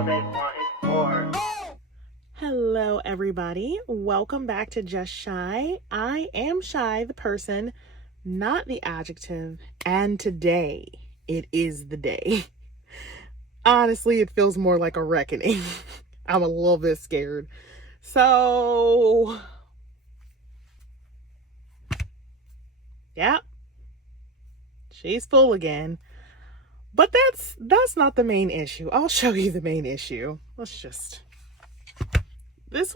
all they want is more. Hello, everybody. Welcome back to Just Shy. I am Shy, the person, not the adjective, and today it is the day. Honestly, it feels more like a reckoning. I'm a little bit scared. So, yeah, she's full again. But that's not the main issue. I'll show you the main issue. This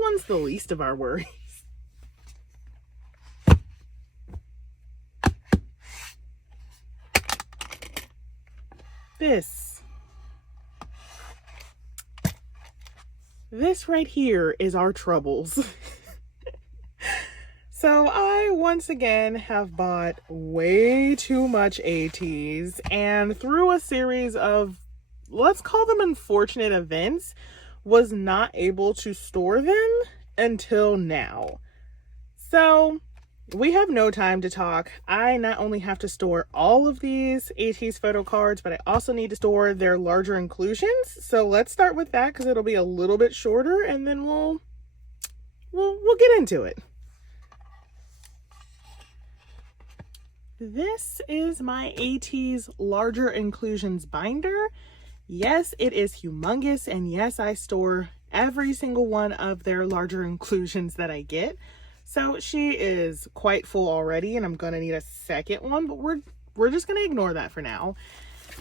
one's the least of our worries. This right here is our troubles. So I once again have bought way too much Ateez, and through a series of, let's call them unfortunate events, was not able to store them until now. So we have no time to talk. I not only have to store all of these Ateez photo cards, but I also need to store their larger inclusions. So let's start with that because it'll be a little bit shorter, and then we'll get into it. This is my Ateez larger inclusions binder. Yes, it is humongous, and yes, I store every single one of their larger inclusions that I get. So she is quite full already, and I'm gonna need a second one, but we're just gonna ignore that for now.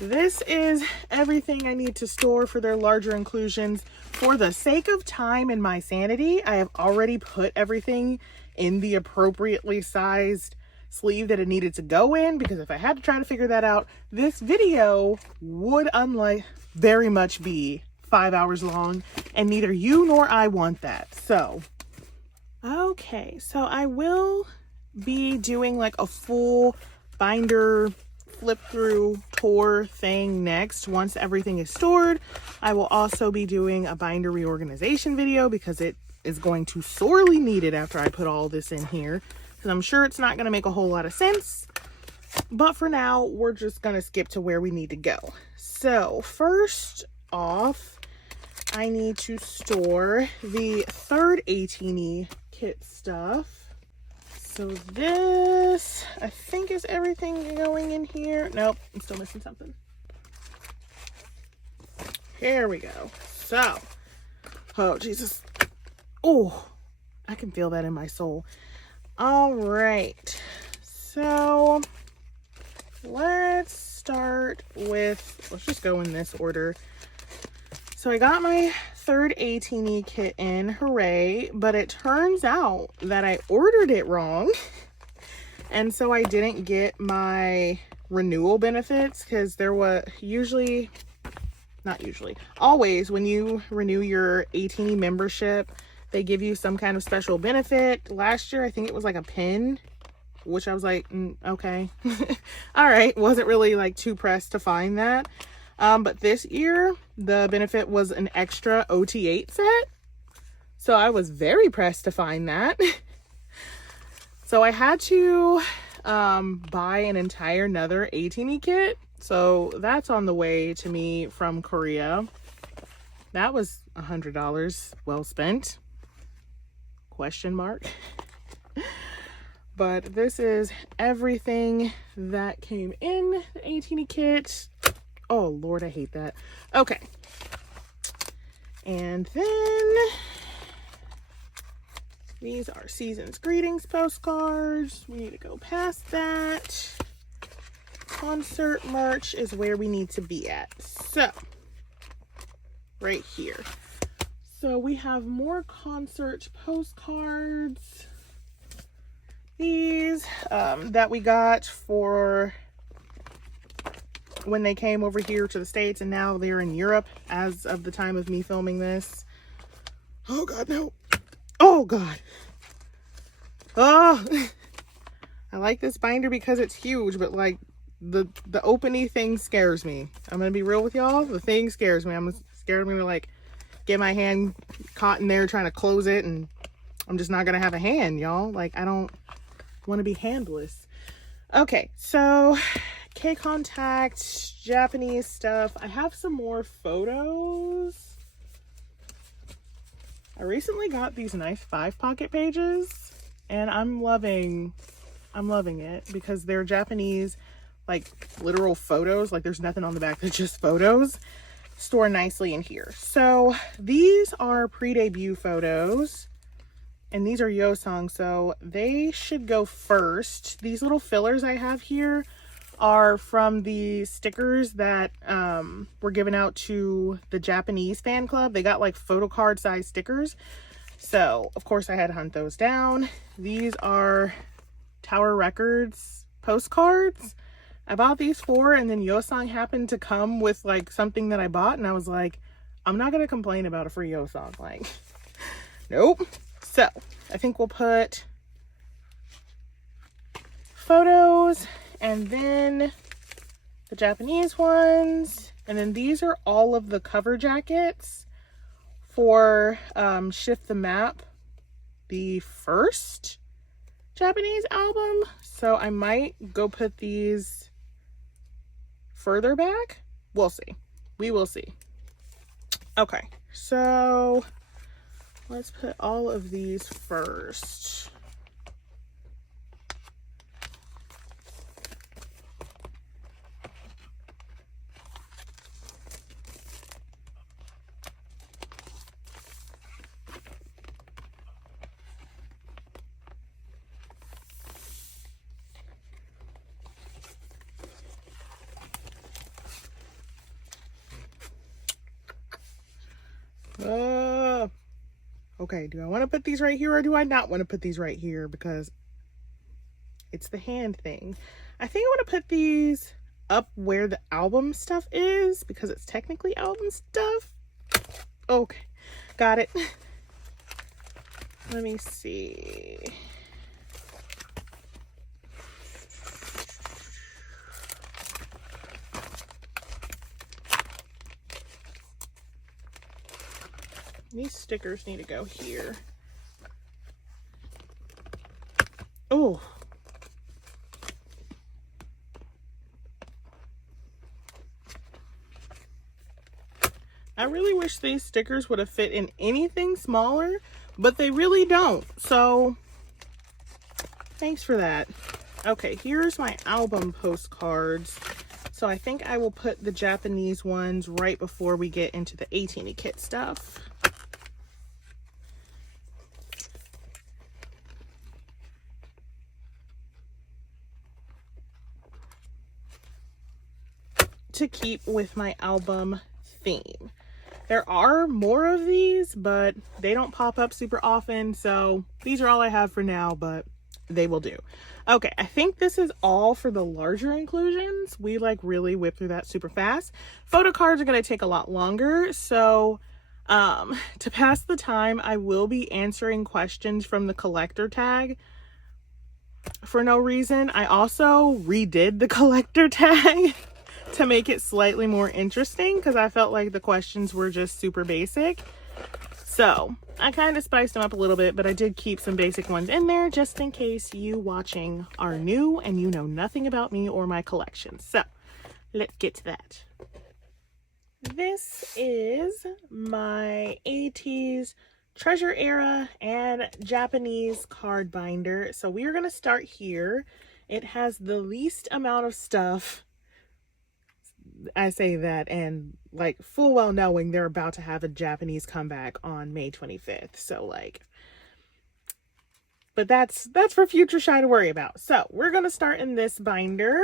This is everything I need to store for their larger inclusions. For the sake of time and my sanity, I have already put everything in the appropriately sized sleeve that it needed to go in, because if I had to try to figure that out, this video would very much be 5 hours long, and neither you nor I want that. So okay, so I will be doing like a full binder flip through tour thing next. Once everything is stored, I will also be doing a binder reorganization video because it is going to sorely need it after I put all this in here. I'm sure it's not going to make a whole lot of sense, but for now we're just going to skip to where we need to go. So first off, I need to store the third Ateez kit stuff. So this, I think, is everything going in here. Nope, I'm still missing something. Here we go. So, oh Jesus, oh, I can feel that in my soul. All right, so let's just go in this order. So I got my third Ateez kit in, hooray, but it turns out that I ordered it wrong. And so I didn't get my renewal benefits, because there was always when you renew your Ateez membership, they give you some kind of special benefit. Last year, I think it was like a pin, which I was like, okay. All right. Wasn't really like too pressed to find that. But this year, the benefit was an extra OT8 set. So I was very pressed to find that. So I had to buy an entire another Ateez kit. So that's on the way to me from Korea. That was $100 well spent. Question mark. But this is everything that came in the Ateez kit. Oh Lord, I hate that. Okay. And then these are season's greetings postcards. We need to go past that. Concert merch is where we need to be at. So, right here. So we have more concert postcards. These that we got for when they came over here to the States, and now they're in Europe as of the time of me filming this. Oh God, no. Oh God. Oh, I like this binder because it's huge, but like the opening thing scares me. I'm gonna be real with y'all. The thing scares me. I'm scared I'm gonna like get my hand caught in there trying to close it, and I'm just not gonna have a hand, y'all. Like, I don't want to be handless. Okay, so K-Contact, Japanese stuff. I have some more photos. I recently got these nice 5-pocket pages and I'm loving it because they're Japanese, like literal photos. Like there's nothing on the back, they're just photos. Store nicely in here. So these are pre-debut photos and these are Yeosang, so they should go first. These little fillers I have here are from the stickers that were given out to the Japanese fan club. They got like photocard size stickers, so of course I had to hunt those down. These are Tower Records postcards. I bought these 4 and then Yeosang happened to come with like something that I bought and I was like, I'm not gonna complain about a free Yeosang, like nope. So I think we'll put photos and then the Japanese ones, and then these are all of the cover jackets for Shift the Map, the first Japanese album. So I might go put these further back. We'll see. We will see. Okay, so let's put all of these first. Okay, do I want to put these right here or do I not want to put these right here? Because it's the hand thing. I think I want to put these up where the album stuff is because it's technically album stuff. Okay, got it. Let me see. These stickers need to go here. Oh. I really wish these stickers would have fit in anything smaller, but they really don't. So thanks for that. Okay, here's my album postcards. So I think I will put the Japanese ones right before we get into the 18 kit stuff. To keep with my album theme. There are more of these, but they don't pop up super often, so these are all I have for now, but they will do. Okay, I think this is all for the larger inclusions. We like really whip through that super fast. Photocards are going to take a lot longer, so to pass the time, I will be answering questions from the collector tag for no reason. I also redid the collector tag to make it slightly more interesting because I felt like the questions were just super basic. So I kind of spiced them up a little bit, but I did keep some basic ones in there just in case you watching are new and you know nothing about me or my collection. So let's get to that. This is my Ateez Treasure Era and Japanese card binder. So we are going to start here. It has the least amount of stuff. I say that and like full well knowing they're about to have a Japanese comeback on May 25th. So like, but that's for future shy to worry about. So we're going to start in this binder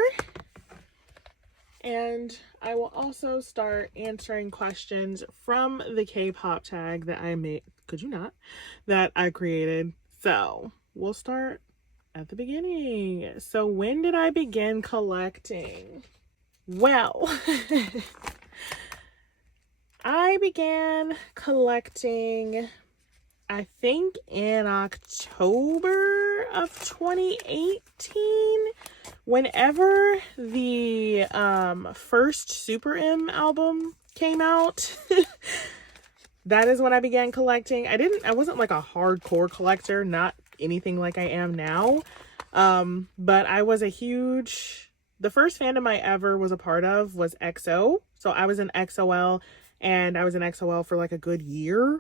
and I will also start answering questions from the K-pop tag that I made. Could you not? That I created. So we'll start at the beginning. So when did I begin collecting? Well, I began collecting, I think in October of 2018, whenever the first Super M album came out. That is when I began collecting. I wasn't like a hardcore collector, not anything like I am now. But I was a huge... The first fandom I ever was a part of was EXO. So I was in XOL and I was in XOL for like a good year.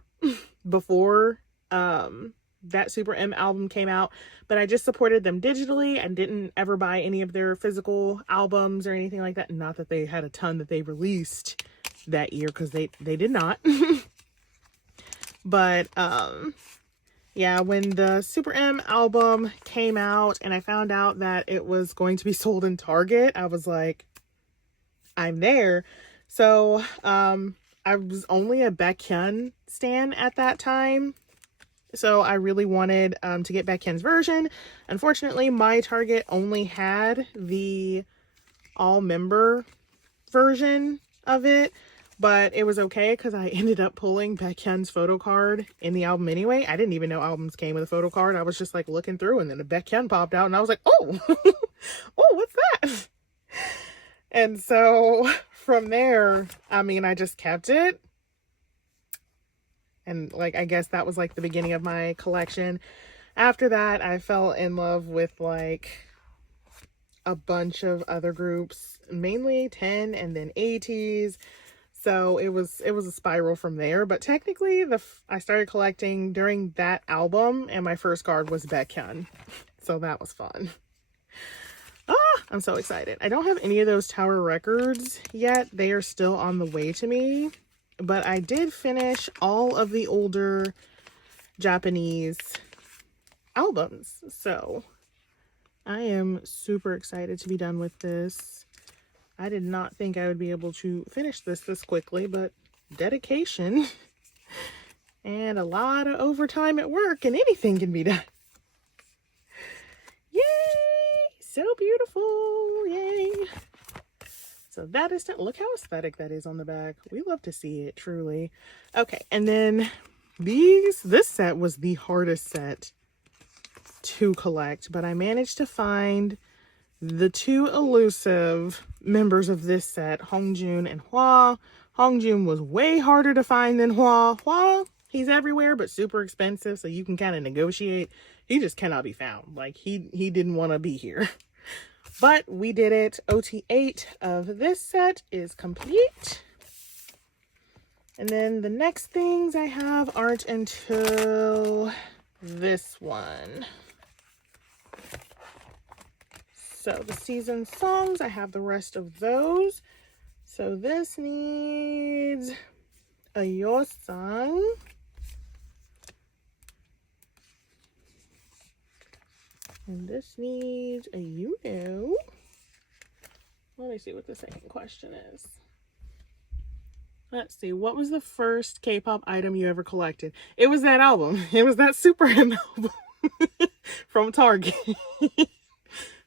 before that Super M album came out, but I just supported them digitally and didn't ever buy any of their physical albums or anything like that. Not that they had a ton that they released that year, because they did not. But yeah, when the Super M album came out and I found out that it was going to be sold in Target, I was like, I'm there. So I was only a Baekhyun stan at that time, so I really wanted to get Baekhyun's version. Unfortunately, my Target only had the all-member version of it, but it was okay because I ended up pulling Baekhyun's photo card in the album anyway. I didn't even know albums came with a photo card. I was just like looking through, and then a Baekhyun popped out and I was like, oh, oh, what's that? And so from there, I mean, I just kept it. And like, I guess that was like the beginning of my collection. After that, I fell in love with like a bunch of other groups, mainly 10 and then Ateez. So it was a spiral from there. But technically, I started collecting during that album, and my first card was Baekhyun. So that was fun. I'm so excited. I don't have any of those Tower records yet. They are still on the way to me. But I did finish all of the older Japanese albums. So I am super excited to be done with this. I did not think I would be able to finish this quickly, but dedication and a lot of overtime at work, and anything can be done. Yay! So beautiful. Yay. So that is, look how aesthetic that is on the back. We love to see it, truly. Okay, and then this set was the hardest set to collect, but I managed to find the two elusive members of this set, Hongjoong and Hwa. Hongjoong was way harder to find than Hwa. Hwa, he's everywhere, but super expensive, so you can kind of negotiate. He just cannot be found. Like, he didn't want to be here. But we did it. OT8 of this set is complete. And then the next things I have aren't until this one. So the season songs, I have the rest of those. So this needs a Yo-sang. And this needs a Yuno. Let me see what the second question is. Let's see. What was the first K-pop item you ever collected? It was that album. It was that Super M album from Target.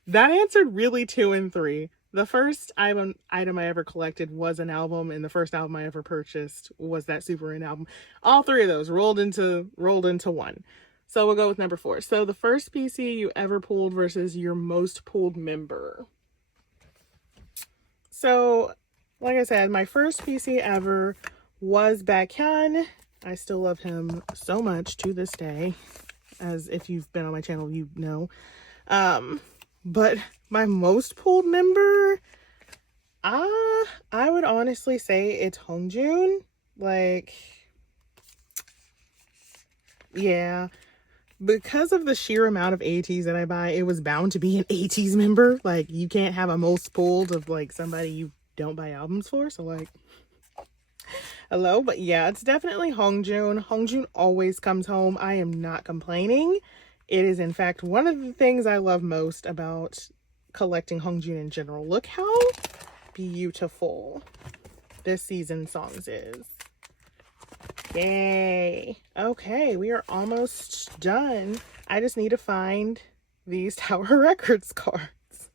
That answered really 2 and 3. The first item I ever collected was an album, and the first album I ever purchased was that Super M album. All 3 of those rolled into one. So we'll go with number 4. So the first PC you ever pulled versus your most pulled member. So, like I said, my first PC ever was Baekhyun. I still love him so much to this day, as if you've been on my channel, you know. But my most pulled member, I would honestly say it's Hongjoong. Like, yeah. Because of the sheer amount of Ateez that I buy, it was bound to be an Ateez member. Like, you can't have a most pulled of, like, somebody you don't buy albums for. So, like, hello. But, yeah, it's definitely Hongjoong. Hongjoong always comes home. I am not complaining. It is, in fact, one of the things I love most about collecting Hongjoong in general. Look how beautiful this season songs is. Yay. Okay, we are almost done. I just need to find these Tower Records cards.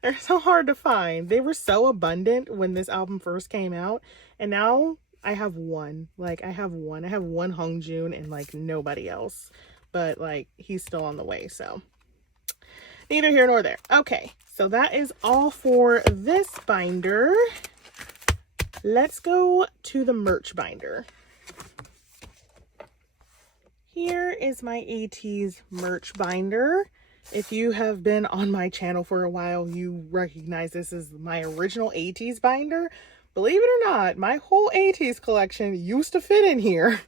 They're so hard to find. They were so abundant when this album first came out, and now I have one. Like, I have one Hongjoong and, like, nobody else. But, like, he's still on the way, so neither here nor there. Okay, so that is all for this binder. Let's go to the merch binder. Here is my Ateez merch binder. If you have been on my channel for a while, you recognize this as my original Ateez binder. Believe it or not, my whole Ateez collection used to fit in here.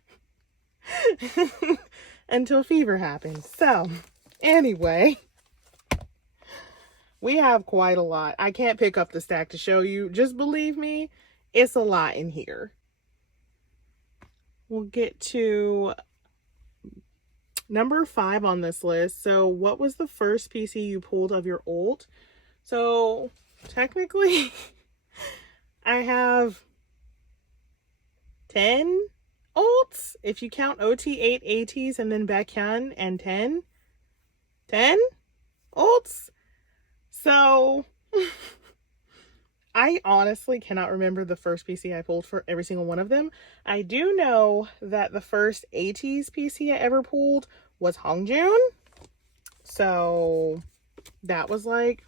until fever happens. So anyway, we have quite a lot. I can't pick up the stack to show you. Just believe me, it's a lot in here. We'll get to number 5 on this list. So what was the first PC you pulled of your ult? So technically, I have 10 ults. If you count OT8 Ateez and then Baekhyun and 10 ults. So I honestly cannot remember the first PC I pulled for every single one of them. I do know that the first Ateez PC I ever pulled was Hongjoong. So that was like,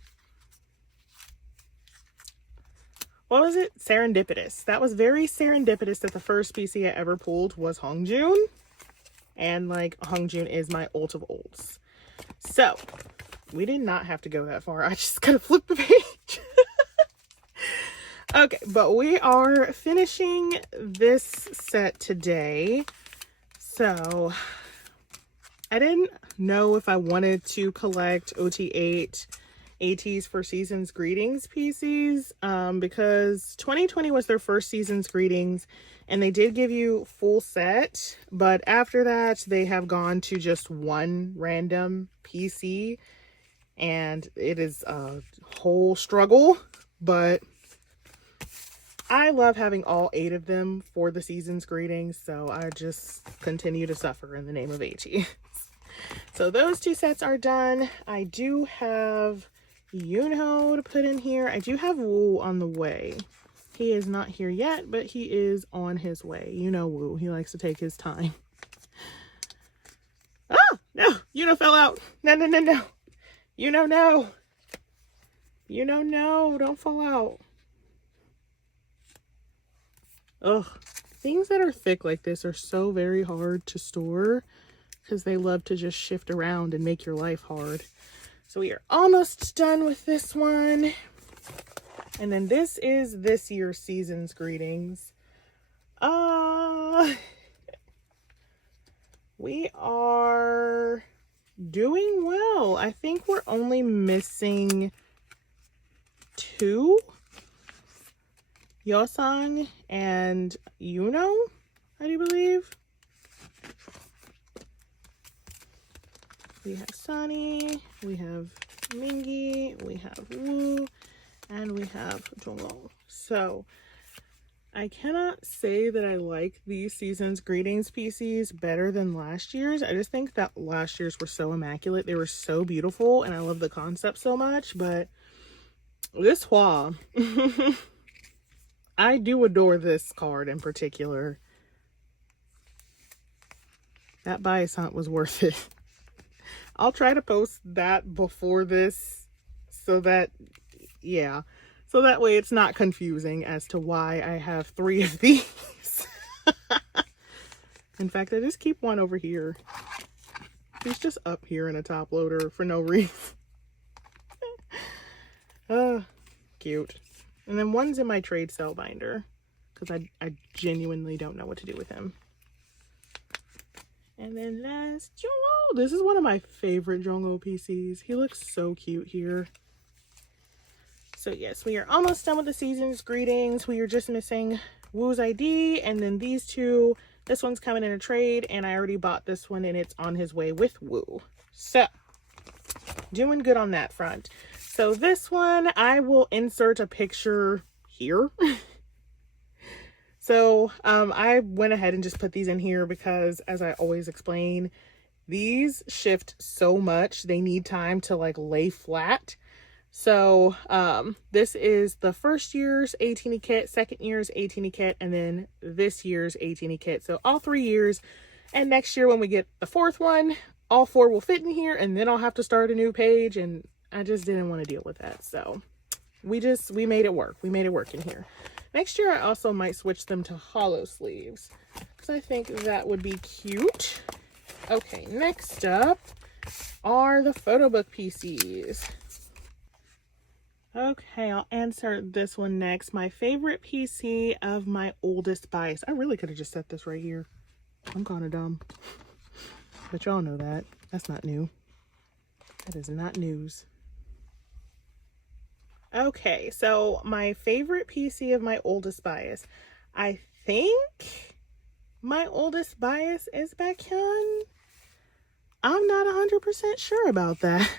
what was it? Serendipitous. That was very serendipitous that the first PC I ever pulled was Hongjoong. And like, Hongjoong is my ult of ults. So we did not have to go that far. I just gotta flip the page. Okay, but we are finishing this set today. So I didn't know if I wanted to collect OT8 Ateez for Season's Greetings PCs because 2020 was their first Season's Greetings and they did give you full set, but after that they have gone to just one random PC and it is a whole struggle, but I love having all 8 of them for the Season's Greetings, so I just continue to suffer in the name of Ateez. So those 2 sets are done. I do have Yoonho to put in here. I do have Woo on the way. He is not here yet, but he is on his way. You know Woo, he likes to take his time. Oh, no, Yoonho fell out. No. Yoonho, no. Yoonho, no, don't fall out. Ugh, things that are thick like this are so very hard to store because they love to just shift around and make your life hard. So we are almost done with this one. And then this is this year's Season's Greetings. We are doing well. I think we're only missing 2. Yosang and Yuno, I do believe. We have Sunny, we have Mingi, we have Woo, and we have Jongwon. So I cannot say that I like these Season's Greetings PCs better than last year's. I just think that last year's were so immaculate. They were so beautiful and I love the concept so much, but this Hwa, I do adore this card in particular. That bias hunt was worth it. I'll try to post that before this so that, yeah, so that way it's not confusing as to why I have 3 of these. In fact, I just keep one over here. He's just up here in a top loader for no reason. Cute. And then one's in my trade cell binder because I genuinely don't know what to do with him. And then last, Jongho. This is one of my favorite Jongho PCs. He looks so cute here. So yes, we are almost done with the Season's Greetings. We are just missing Woo's ID and then these 2. This one's coming in a trade and I already bought this one and it's on his way with Woo. So doing good on that front. So this one, I will insert a picture here. So I went ahead and just put these in here because, as I always explain, these shift so much. They need time to like lay flat. So this is the first year's 18 kit, second year's 18 kit, and then this year's 18 kit. So all 3 years. And next year when we get the 4th one, all 4 will fit in here and then I'll have to start a new page, and I just didn't want to deal with that. So we made it work. We made it work in here. Next year, I also might switch them to hollow sleeves because I think that would be cute. Okay, next up are the photo book PCs. Okay, I'll answer this one next. My favorite PC of my oldest bias. I really could have just set this right here. I'm kind of dumb. But y'all know that. That's not new. That is not news. Okay, so my favorite PC of my oldest bias. I think my oldest bias is Baekhyun. I'm not 100% sure about that.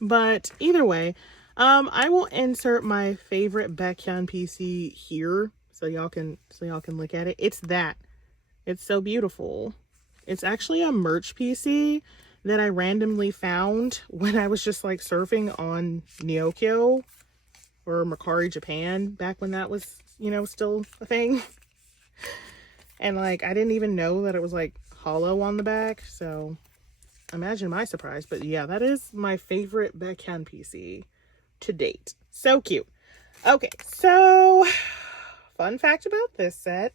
But either way, I will insert my favorite Baekhyun PC here so y'all can look at it. It's that. It's so beautiful. It's actually a merch PC that I randomly found when I was just like surfing on Neokyo or Mercari Japan back when that was, you know, still a thing. And like I didn't even know that it was like hollow on the back, so imagine my surprise. But yeah, that is my favorite Baekhyun PC to date. So cute. Okay, so fun fact about this set.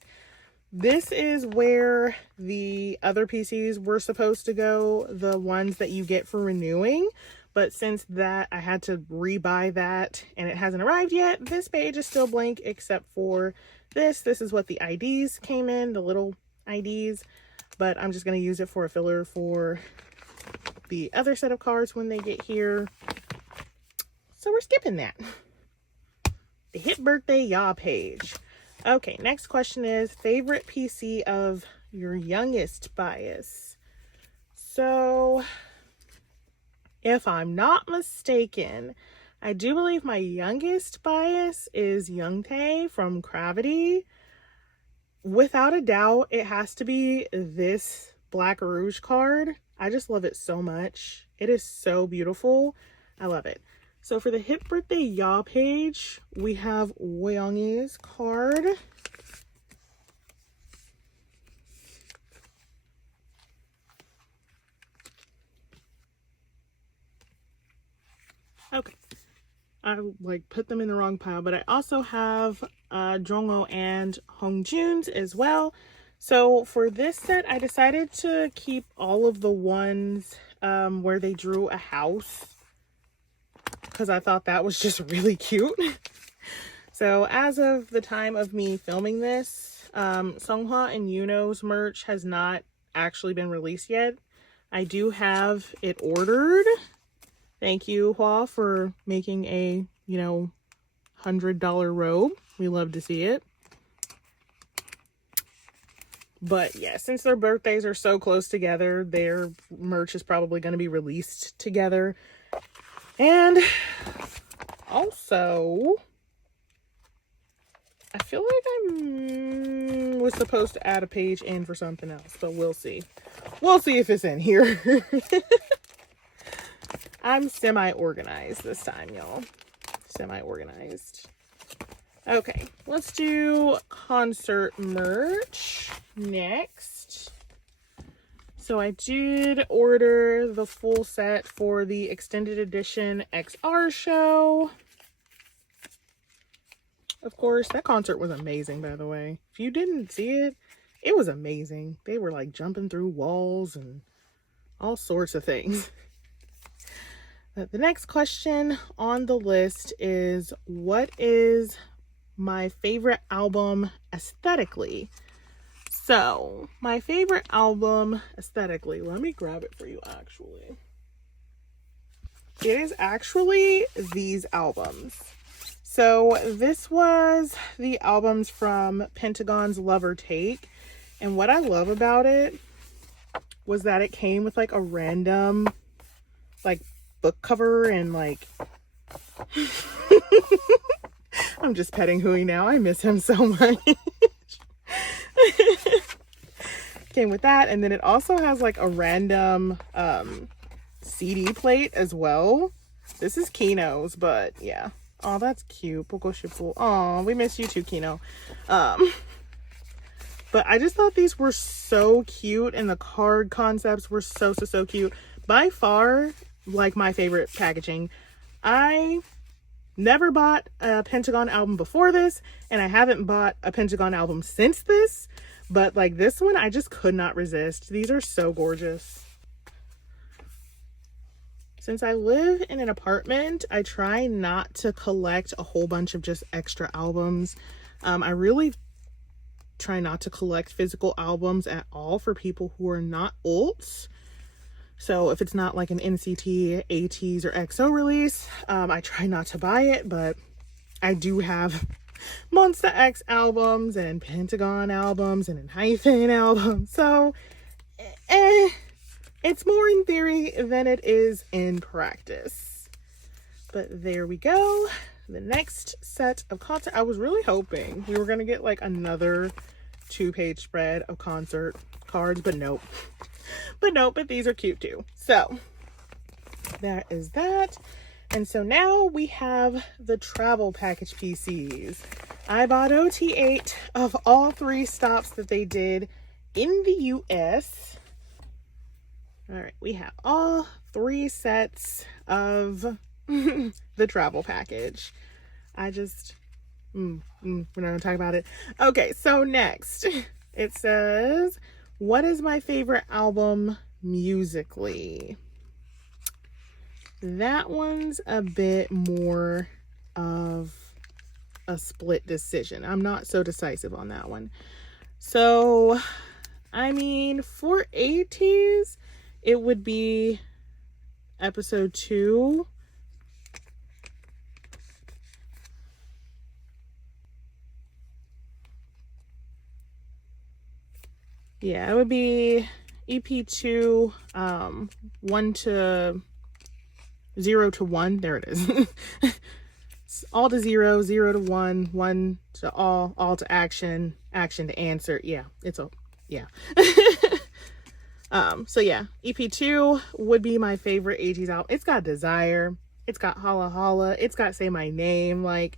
This is where the other PCs were supposed to go, the ones that you get for renewing. But since that, I had to rebuy that and it hasn't arrived yet. This page is still blank except for this. This is what the IDs came in, the little IDs. But I'm just going to use it for a filler for the other set of cards when they get here. So we're skipping that. The Hit Birthday Ya page. Okay, next question is favorite PC of your youngest bias. So, if I'm not mistaken, I do believe my youngest bias is Youngtae from Gravity. Without a doubt, it has to be this Black Rouge card. I just love it so much. It is so beautiful. I love it. So for the Hit Birthday Ya page, we have Woyong's card. Okay. I like put them in the wrong pile, but I also have Jongho and Hongjoong's as well. So for this set, I decided to keep all of the ones where they drew a house, because I thought that was just really cute. So as of the time of me filming this, Seonghwa and Yuno's merch has not actually been released yet. I do have it ordered. Thank you, Hwa, for making a, you know, $100 robe. We love to see it. But yeah, since their birthdays are so close together, their merch is probably going to be released together. And also, I feel like I was supposed to add a page in for something else, but we'll see. We'll see if it's in here. I'm semi-organized this time, y'all. Semi-organized. Okay, let's do concert merch next. So I did order the full set for the extended edition XR show. Of course, that concert was amazing, by the way. If you didn't see it, it was amazing. They were like jumping through walls and all sorts of things. The next question on the list is, what is my favorite album aesthetically? So, my favorite album aesthetically, let me grab it for you actually. It is actually these albums. So, this was the albums from Pentagon's Love or Take. And what I love about it was that it came with like a random like book cover and like I'm just petting Hui now. I miss him so much. Came with that, and then it also has like a random CD plate as well. This is Kino's, but yeah. Oh, that's cute. Oh, we miss you too, Kino. But I just thought these were so cute, and the card concepts were so cute. By far, like my favorite packaging. I never bought a Pentagon album before this, and I haven't bought a Pentagon album since this, but like this one, I just could not resist. These are so gorgeous. Since I live in an apartment, I try not to collect a whole bunch of just extra albums. I really try not to collect physical albums at all for people who are not ults. So if it's not like an NCT, Ateez, or EXO release, I try not to buy it, but I do have Monsta X albums and Pentagon albums and Hyphen albums. So, it's more in theory than it is in practice. But there we go. The next set of concert, I was really hoping we were going to get like another 2-page spread of concert cards, but nope. But these are cute too. So that is that. And so now we have the travel package PCs. I bought OT8 of all 3 stops that they did in the US. All right, we have all 3 sets of the travel package. I just, we're not gonna talk about it. Okay, so next it says, what is my favorite album musically? That one's a bit more of a split decision. I'm not so decisive on that one. So, I mean, for Ateez, it would be episode 2. Yeah, it would be EP2, 1 to 0 to 1. There it is. All to 0, 0 to 1, 1 to all to action, action to answer. Yeah, it's a, yeah. So yeah, EP2 would be my favorite Ateez album. It's got Desire, it's got Holla Holla, it's got Say My Name. Like,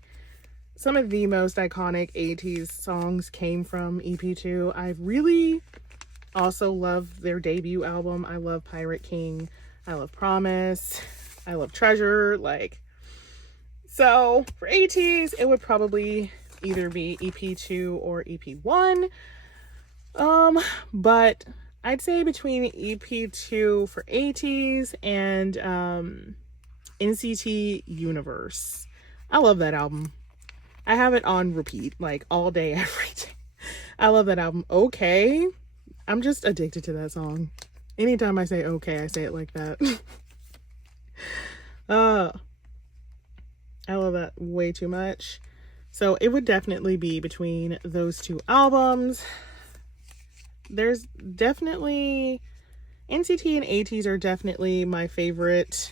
some of the most iconic Ateez songs came from EP2. I really also love their debut album. I love Pirate King. I love Promise. I love Treasure. Like, so for Ateez, it would probably either be EP2 or EP1. But I'd say between EP2 for Ateez and NCT Universe. I love that album. I have it on repeat, like, all day, every day. I love that album. Okay. I'm just addicted to that song. Anytime I say okay, I say it like that. I love that way too much. So it would definitely be between those 2 albums. There's definitely... NCT and Ateez are definitely my favorite,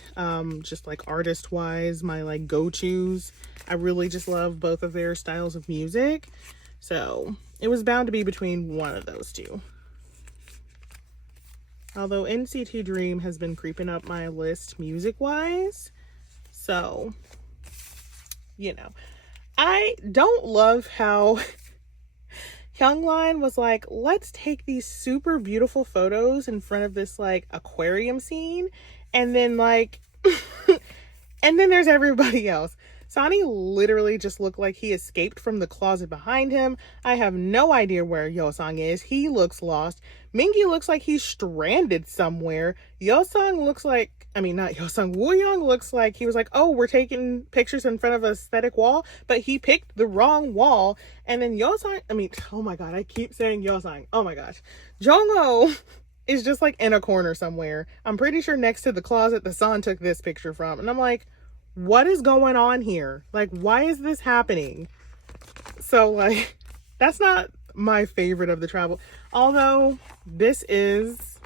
just like artist-wise, my like go-tos. I really just love both of their styles of music. So it was bound to be between one of those 2. Although NCT Dream has been creeping up my list music-wise. So, you know. I don't love how Hyungwon was like, let's take these super beautiful photos in front of this like aquarium scene, and then like and then there's everybody else. Sonny literally just looked like he escaped from the closet behind him. I have no idea where Yeosang is. He looks lost. Mingi looks like he's stranded somewhere. Yeosang looks like, I mean, not Yeosang, Wooyoung looks like he was like, oh, we're taking pictures in front of an aesthetic wall, but he picked the wrong wall. And then Yeosang, I mean, oh my God, I keep saying Yeosang. Oh my gosh. Jongho is just like in a corner somewhere. I'm pretty sure next to the closet the son took this picture from. And I'm like, what is going on here? Like, why is this happening? So like, that's not my favorite of the travel. Although this is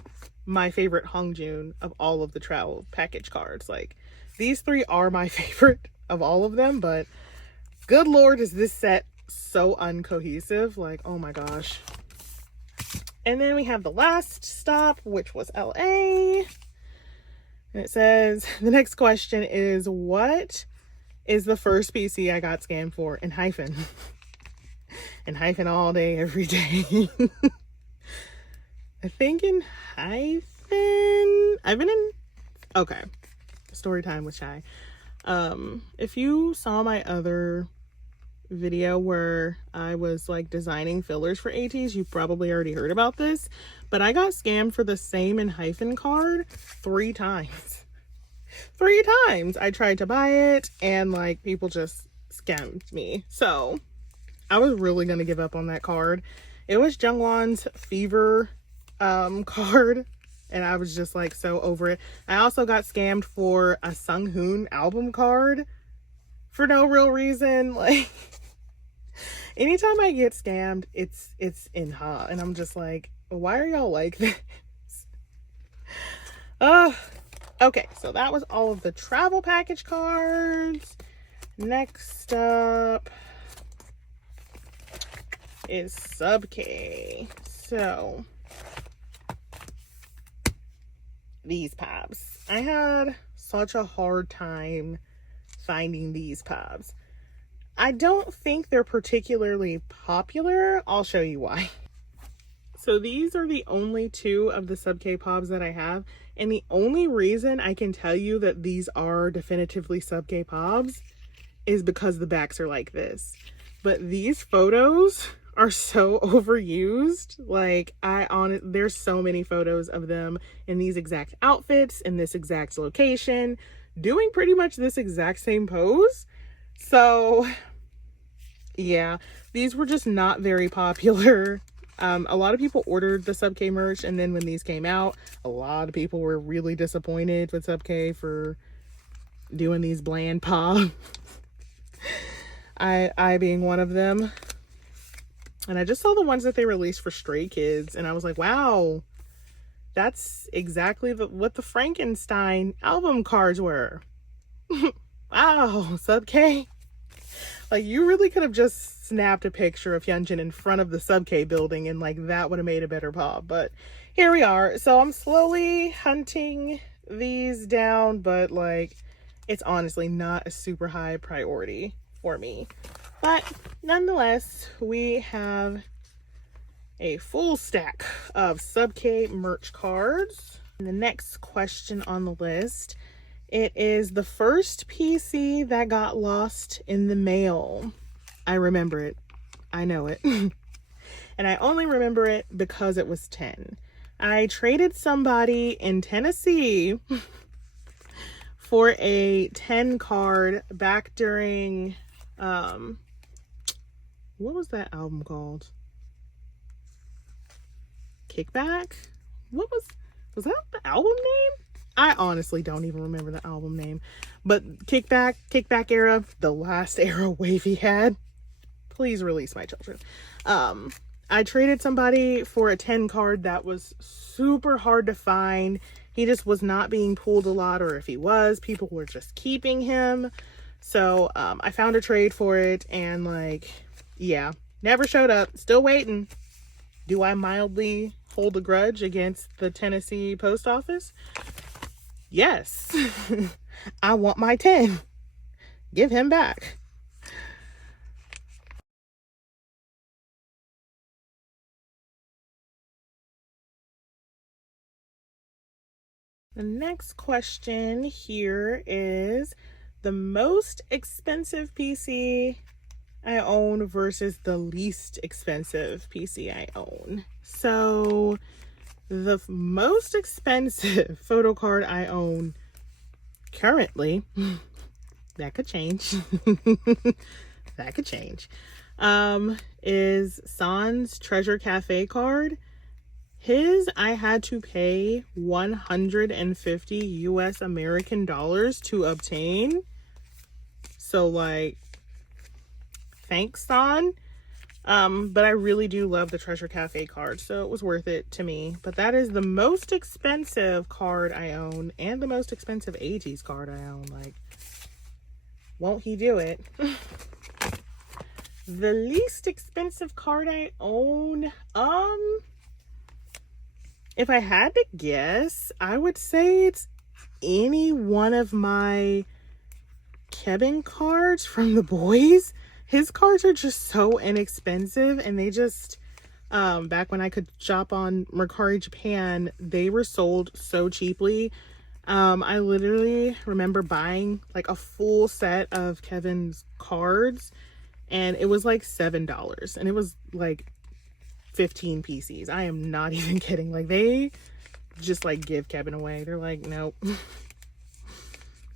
my favorite Hongjoong of all of the travel package cards. Like, these 3 are my favorite of all of them, but good Lord, is this set so uncohesive. Like, oh my gosh. And then we have the last stop, which was LA. And it says, the next question is, what is the first PC I got scammed for? In Hyphen. In Hyphen all day, every day. I think in Hyphen. I've been in... Okay. Story time with Shy. If you saw my other video where I was like designing fillers for Ateez, you probably already heard about this, but I got scammed for the same in Hyphen card 3 times. 3 times I tried to buy it and like people just scammed me. So I was really gonna give up on that card. It was Jungwon's Fever card, and I was just like so over it. I also got scammed for a Seonghwa album card for no real reason. Like, anytime I get scammed, it's Seonghwa, and I'm just like, why are y'all like this? Okay, so that was all of the travel package cards. Next up is Sub K. So these pops. I had such a hard time finding these pops. I don't think they're particularly popular. I'll show you why. So these are the only two of the Sub K pops that I have. And the only reason I can tell you that these are definitively Sub K pops is because the backs are like this. But these photos are so overused. Like, there's so many photos of them in these exact outfits, in this exact location, doing pretty much this exact same pose. So yeah, these were just not very popular. A lot of people ordered the Sub K merch, and then when these came out, a lot of people were really disappointed with Sub K for doing these bland pops. I being one of them. And I just saw the ones that they released for Stray Kids, and I was like, wow, that's exactly what the Frankenstein album cards were. Wow, Sub K. Like, you really could have just snapped a picture of Hyunjin in front of the Sub K building, and like that would have made a better pop. But here we are. So I'm slowly hunting these down, but like, it's honestly not a super high priority for me. But nonetheless, we have a full stack of Sub K merch cards. And the next question on the list, it is the first PC that got lost in the mail. I remember it. I know it. And I only remember it because it was 10. I traded somebody in Tennessee for a 10 card back during, what was that album called? Kickback? Was that the album name? I honestly don't even remember the album name. But Kickback era, the last era Wavy had. Please release my children. I traded somebody for a 10 card that was super hard to find. He just was not being pulled a lot, or if he was, people were just keeping him. So I found a trade for it, and like, yeah, never showed up. Still waiting. Do I mildly hold a grudge against the Tennessee post office? Yes. I want my 10. Give him back. The next question here is the most expensive PC I own versus the least expensive PC I own. So the most expensive photo card I own currently, that could change, that could change, is San's Treasure Cafe card. His, I had to pay 150 US American dollars to obtain. So like, thanks, San. But I really do love the Treasure Cafe card, so it was worth it to me. But that is the most expensive card I own, and the most expensive Ateez card I own. Like, won't he do it? The least expensive card I own, if I had to guess, I would say it's any one of my Kevin cards from The Boys. His cards are just so inexpensive, and they just, back when I could shop on Mercari Japan, they were sold so cheaply. I literally remember buying like a full set of Kevin's cards, and it was like $7, and it was like 15 PCs. I am not even kidding. Like, they just like give Kevin away. They're like, nope.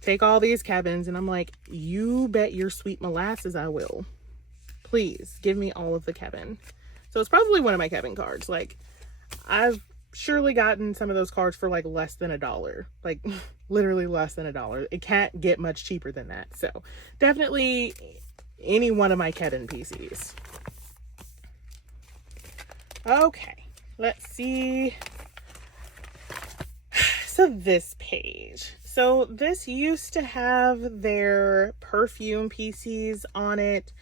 Take all these Kevins. And I'm like, you bet your sweet molasses I will. Please give me all of the Kevin. So it's probably one of my Kevin cards. Like, I've surely gotten some of those cards for like less than $1. Like literally less than $1. It can't get much cheaper than that. So definitely any one of my Kevin PCs. Okay, let's see. So this page. So this used to have their perfume PCs on it,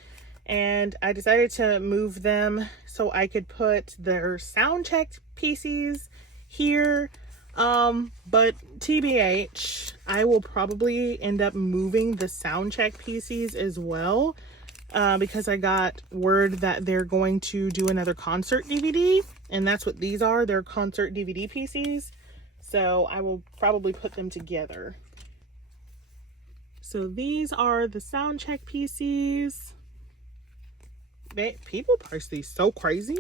and I decided to move them so I could put their sound checked PCs here. But TBH, I will probably end up moving the sound check PCs as well, because I got word that they're going to do another concert DVD, and that's what these are. They're concert DVD PCs. So I will probably put them together. So these are the sound check PCs. People price these so crazy.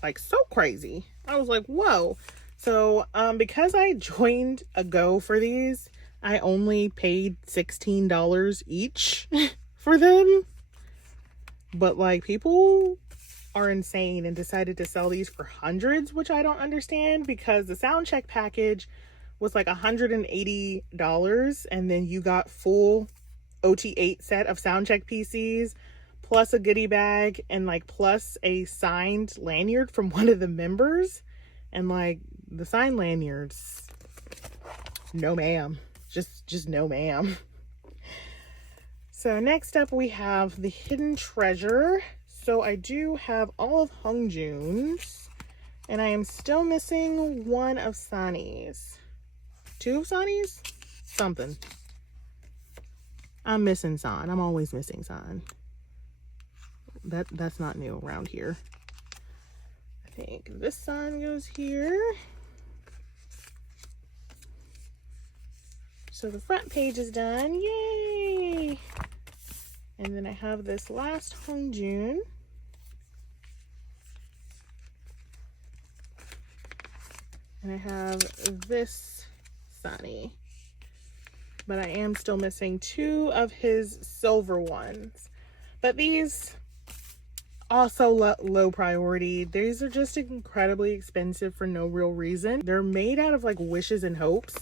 Like so crazy. I was like, whoa. So because I joined a Go for these, I only paid $16 each for them. But like, people are insane and decided to sell these for hundreds, which I don't understand, because the sound check package was like $180, and then you got full OT8 set of sound check PCs plus a goodie bag and like plus a signed lanyard from one of the members. And like, the signed lanyards, no ma'am, just no ma'am. So next up we have the hidden treasure. So I do have all of Hongjoong's, and I am still missing one of Sunny's. 2 of Sunny's? Something. I'm missing San. I'm always missing San. That's not new around here. I think this San goes here. So the front page is done. Yay! And then I have this last Hongjoong. And I have this Sunny. But I am still missing 2 of his silver ones. But these also low priority. These are just incredibly expensive for no real reason. They're made out of like wishes and hopes.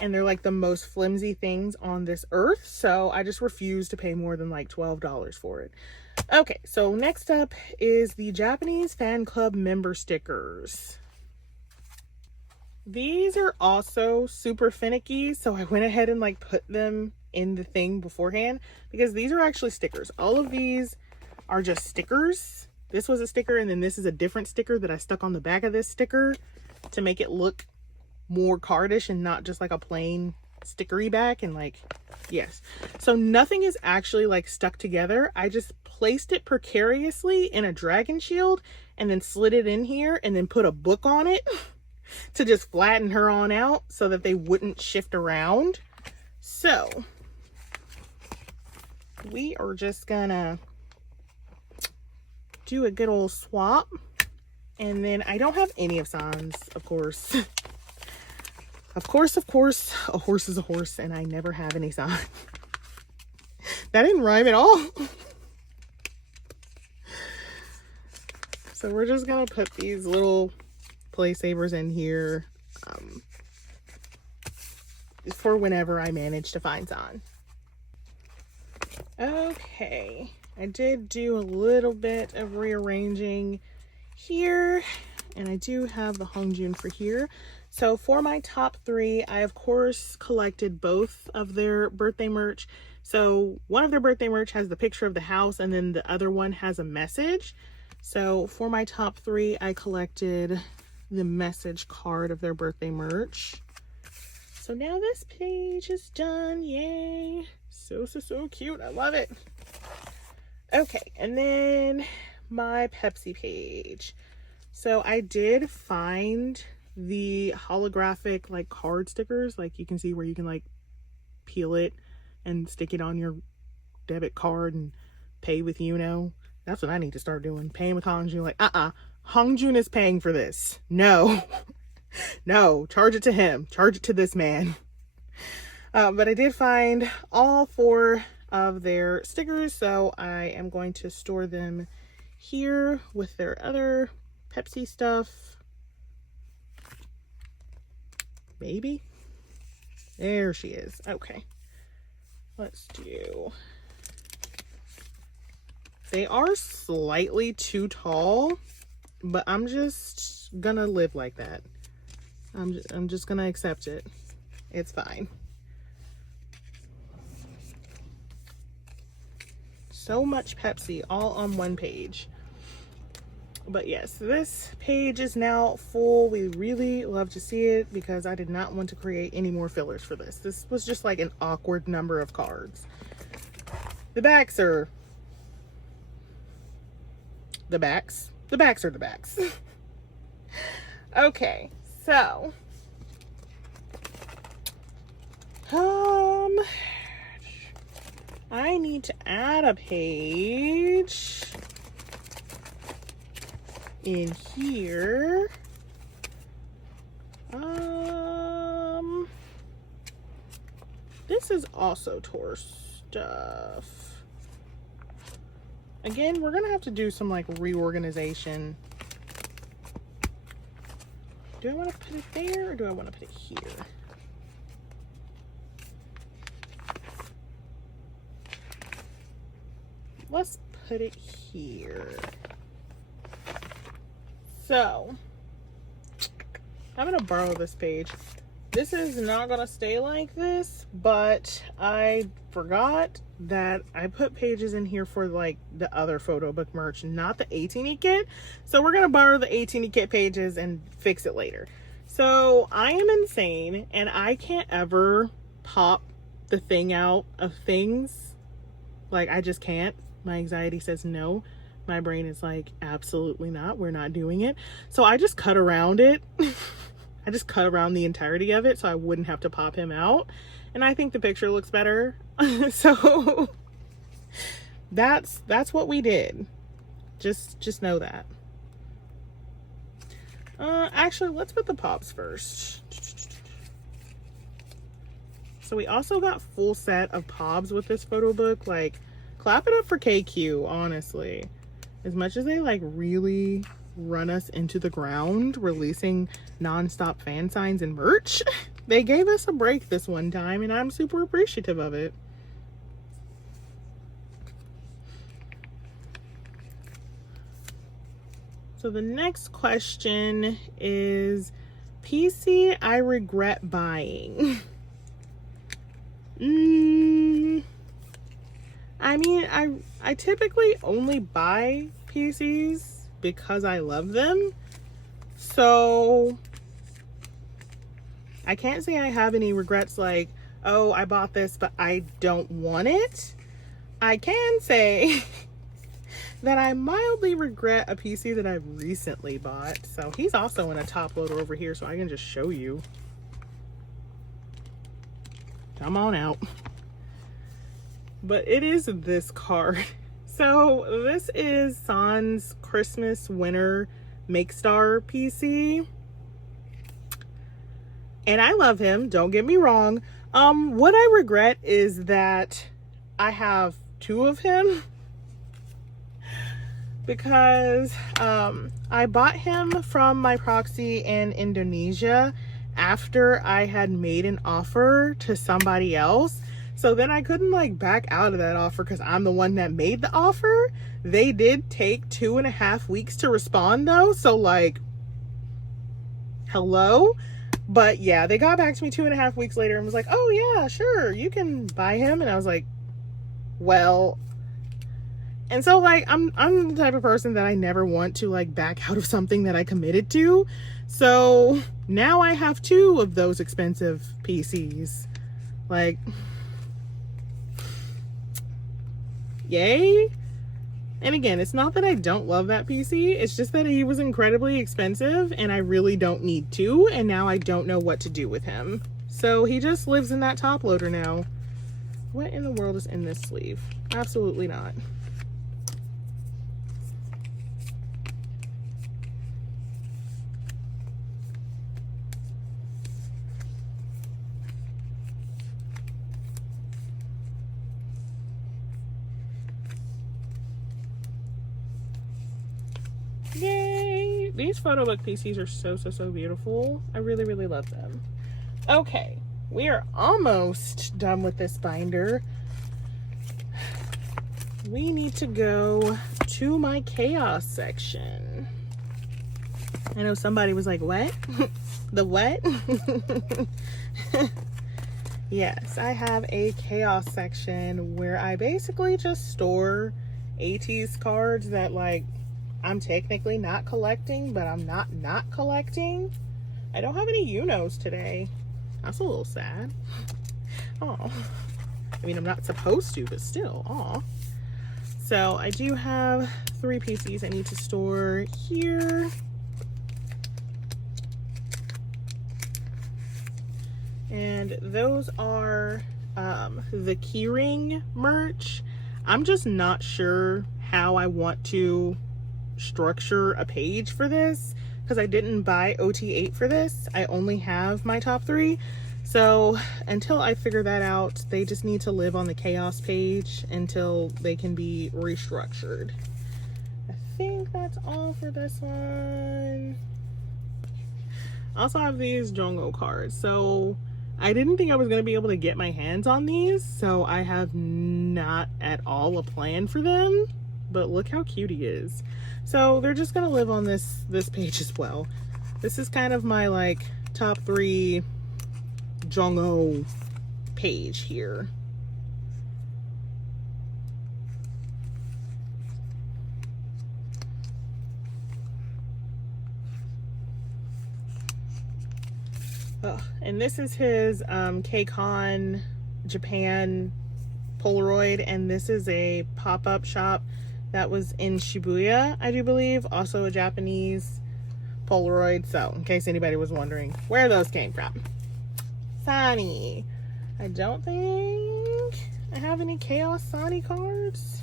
And they're like the most flimsy things on this earth. So I just refuse to pay more than like $12 for it. Okay, so next up is the Japanese fan club member stickers. These are also super finicky, so I went ahead and like put them in the thing beforehand, because these are actually stickers. All of these are just stickers. This was a sticker, and then this is a different sticker that I stuck on the back of this sticker to make it look more cardish and not just like a plain stickery back. And like, yes, so nothing is actually like stuck together. I just placed it precariously in a dragon shield and then slid it in here and then put a book on it to just flatten her on out so that they wouldn't shift around. So we are just gonna do a good old swap. And then I don't have any of San's, of course. Of course, a horse is a horse, and I never have any San. That didn't rhyme at all. So we're just gonna put these little play savers in here for whenever I manage to find San. Okay, I did do a little bit of rearranging here, and I do have the Hongjoong for here. So for my top 3, I of course collected both of their birthday merch. So one of their birthday merch has the picture of the house, and then the other one has a message. So for my top 3, I collected the message card of their birthday merch. So now this page is done. Yay. So cute. I love it. Okay, and then my Pepsi page. So I did find the holographic like card stickers. Like, you can see where you can like peel it and stick it on your debit card and pay with Uno. That's what I need to start doing. Paying with Hongjoong. Like, Hongjoong is paying for this. No. No, charge it to him. Charge it to this man. But I did find all 4 of their stickers, so I am going to store them here with their other Pepsi stuff. Maybe. There she is. Okay. Let's do... They are slightly too tall, but I'm just gonna live like that. I'm just gonna accept it. It's fine. So much Pepsi all on one page. But yes, this page is now full. We really love to see it because I did not want to create any more fillers for this. This was just like an awkward number of cards. The backs are the backs. The backs are the backs. Okay, so I need to add a page in here. This is also tour stuff. Again, we're gonna have to do some like reorganization. Do I want to put it there or do I want to put it here? Let's put it here. So, I'm gonna borrow this page. This is not gonna stay like this, but I forgot that I put pages in here for like the other photo book merch, not the 18 kit. So we're gonna borrow the 18 kit pages and fix it later. So I am insane and I can't ever pop the thing out of things. Like I just can't. My anxiety says no. My brain is like, absolutely not. We're not doing it. So I just cut around it. I just cut around the entirety of it so I wouldn't have to pop him out. And I think the picture looks better. So that's what we did. Just know that. Actually, let's put the pops first. So we also got full set of pops with this photo book. Like, clap it up for KQ, honestly. As much as they like really run us into the ground releasing non-stop fan signs and merch, they gave us a break this one time and I'm super appreciative of it. So the next question is PC I regret buying. I mean, I typically only buy PCs because I love them. So I can't say I have any regrets like, oh, I bought this, but I don't want it. I can say that I mildly regret a PC that I've recently bought. So he's also in a top loader over here, so I can just show you. Come on out. But it is this card. So this is San's Christmas Winter Make Star PC. And I love him, don't get me wrong. What I regret is that I have two of him. Because I bought him from my proxy in Indonesia after I had made an offer to somebody else. So then I couldn't like back out of that offer because I'm the one that made the offer. They did take 2.5 weeks to respond though. So like, hello? But yeah, they got back to me 2.5 weeks later and was like, oh yeah, sure, you can buy him. And I was like, well, and so like, I'm the type of person that I never want to like back out of something that I committed to. So now I have 2 of those expensive PCs. Like, yay. And again, it's not that I don't love that PC. It's just that he was incredibly expensive and I really don't need to. And now I don't know what to do with him. So he just lives in that top loader now. What in the world is in this sleeve? Absolutely not. Yay! These photo book PCs are so beautiful. I really love them. Okay, we are almost done with this binder. We need to go to my chaos section. I know somebody was like, what? The what? Yes, I have a chaos section where I basically just store Ateez cards that, like, I'm technically not collecting, but I'm not collecting. I don't have any Unos today. That's a little sad. Oh, I mean, I'm not supposed to, but still, aw. So I do have 3 PCs I need to store here. And those are the keyring merch. I'm just not sure how I want to structure a page for this because I didn't buy OT8 for this. I only have my top 3. So until I figure that out, they just need to live on the chaos page until they can be restructured. I think that's all for this one. I also have these Hongjoong cards. So I didn't think I was going to be able to get my hands on these, so I have not at all a plan for them, but look how cute he is. So they're just going to live on this page as well. This is kind of my, like, top 3 Hongjoong page here. Oh, and this is his KCON Japan Polaroid, and this is a pop-up shop that was in Shibuya, I do believe, also a Japanese Polaroid. So in case anybody was wondering where those came from. Sonny. I don't think I have any Chaos Sonny cards.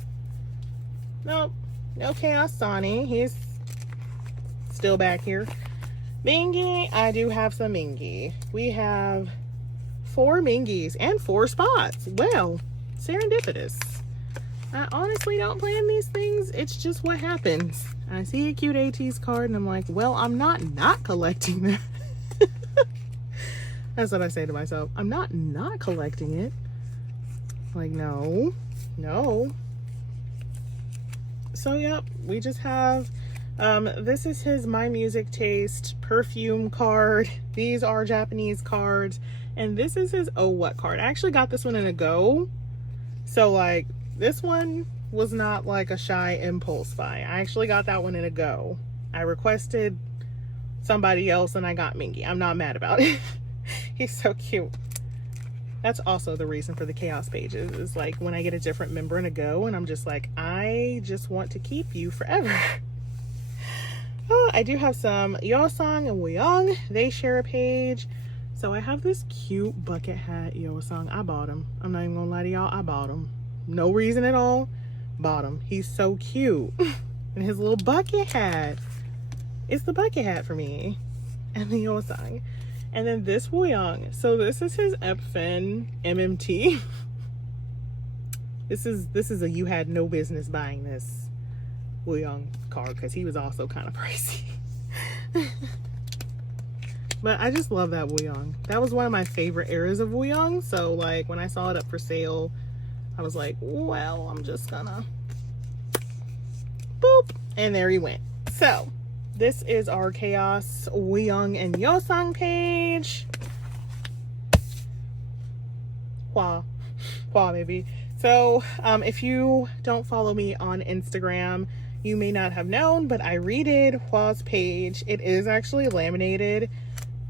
Nope, no Chaos Sonny. He's still back here. Mingy, I do have some Mingy. We have 4 Mingys and 4 spots. Well, serendipitous. I honestly don't plan these things. It's just what happens. I see a cute Ateez card and I'm like, well, I'm not collecting that. That's what I say to myself. I'm not collecting it. Like, no. So, yep, we just have... this is his My Music Taste perfume card. These are Japanese cards. And this is his Oh What card. I actually got this one in a go. So, like, this one was not like a shy impulse buy. I actually got that one in a go. I requested somebody else and I got Mingy. I'm not mad about it. He's so cute. That's also the reason for the chaos pages, is like when I get a different member in a go and I'm just like, I just want to keep you forever. Oh, I do have some Yeosang and Wooyoung. They share a page. So I have this cute bucket hat Yeosang. I bought him. I'm not even gonna lie to y'all. I bought him. No reason at all. Bought him. He's so cute. And his little bucket hat. It's the bucket hat for me. And the Yeosang. And then this Wooyoung. So this is his Epfen MMT. This is a you had no business buying this Wooyoung card because he was also kind of pricey. But I just love that Wooyoung. That was one of my favorite eras of Wooyoung. So like when I saw it up for sale, I was like, well, I'm just gonna boop. And there he went. So this is our Chaos Wooyoung and Yeosang page. Hwa baby. So if you don't follow me on Instagram, you may not have known, but I redid Hwa's page. It is actually laminated.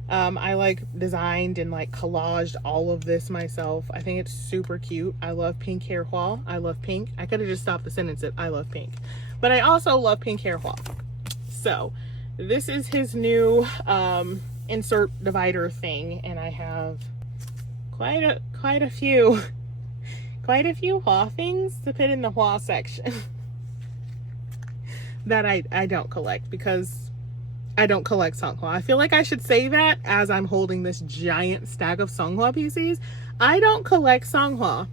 I like designed and like collaged all of this myself. I think it's super cute. I love pink hair Hwa. I love pink. I could have just stopped the sentence at I love pink, but I also love pink hair Hwa. So this is his new insert divider thing, and I have quite a few Hwa things to put in the Hwa section that I don't collect because I don't collect Seonghwa. I feel like I should say that as I'm holding this giant stack of Seonghwa PCs. I don't collect Seonghwa.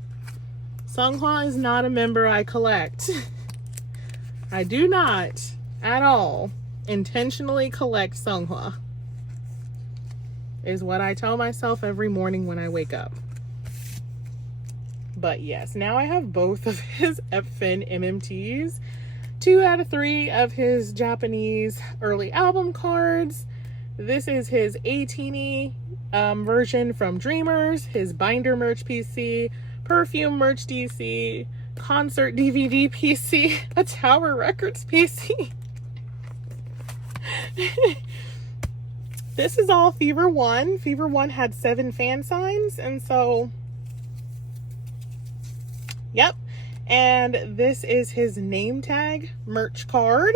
Seonghwa is not a member I collect. I do not. at all intentionally collect Seonghwa, is what I tell myself every morning when I wake up. But yes, now I have both of his Epfin MMTs, 2 out of 3 of his Japanese early album cards. This is his Ateez version from Dreamers, his binder merch PC, perfume merch DC, concert DVD PC, a Tower Records PC. This is all Fever 1. Fever 1 had 7 fan signs, and so, yep. And this is his name tag merch card.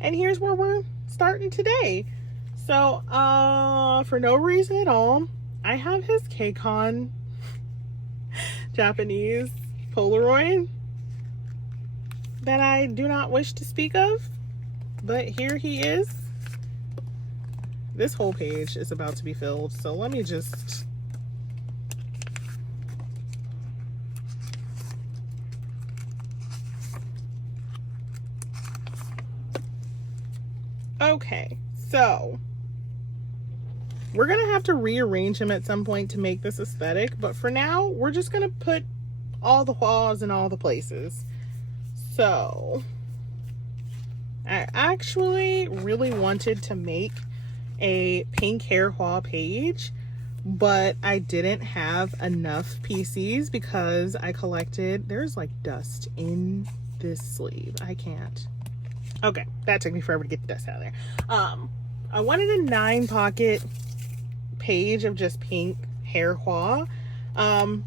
And here's where we're starting today. So, for no reason at all, I have his KCON Japanese Polaroid that I do not wish to speak of, but here he is. This whole page is about to be filled, so let me just... Okay, so we're gonna have to rearrange him at some point to make this aesthetic, but for now, we're just gonna put all the hwas in all the places. So, I actually really wanted to make a pink hair hwa page, but I didn't have enough PCs because I collected, there's like dust in this sleeve. I can't. Okay, that took me forever to get the dust out of there. I wanted a 9-pocket page of just pink hair hwa,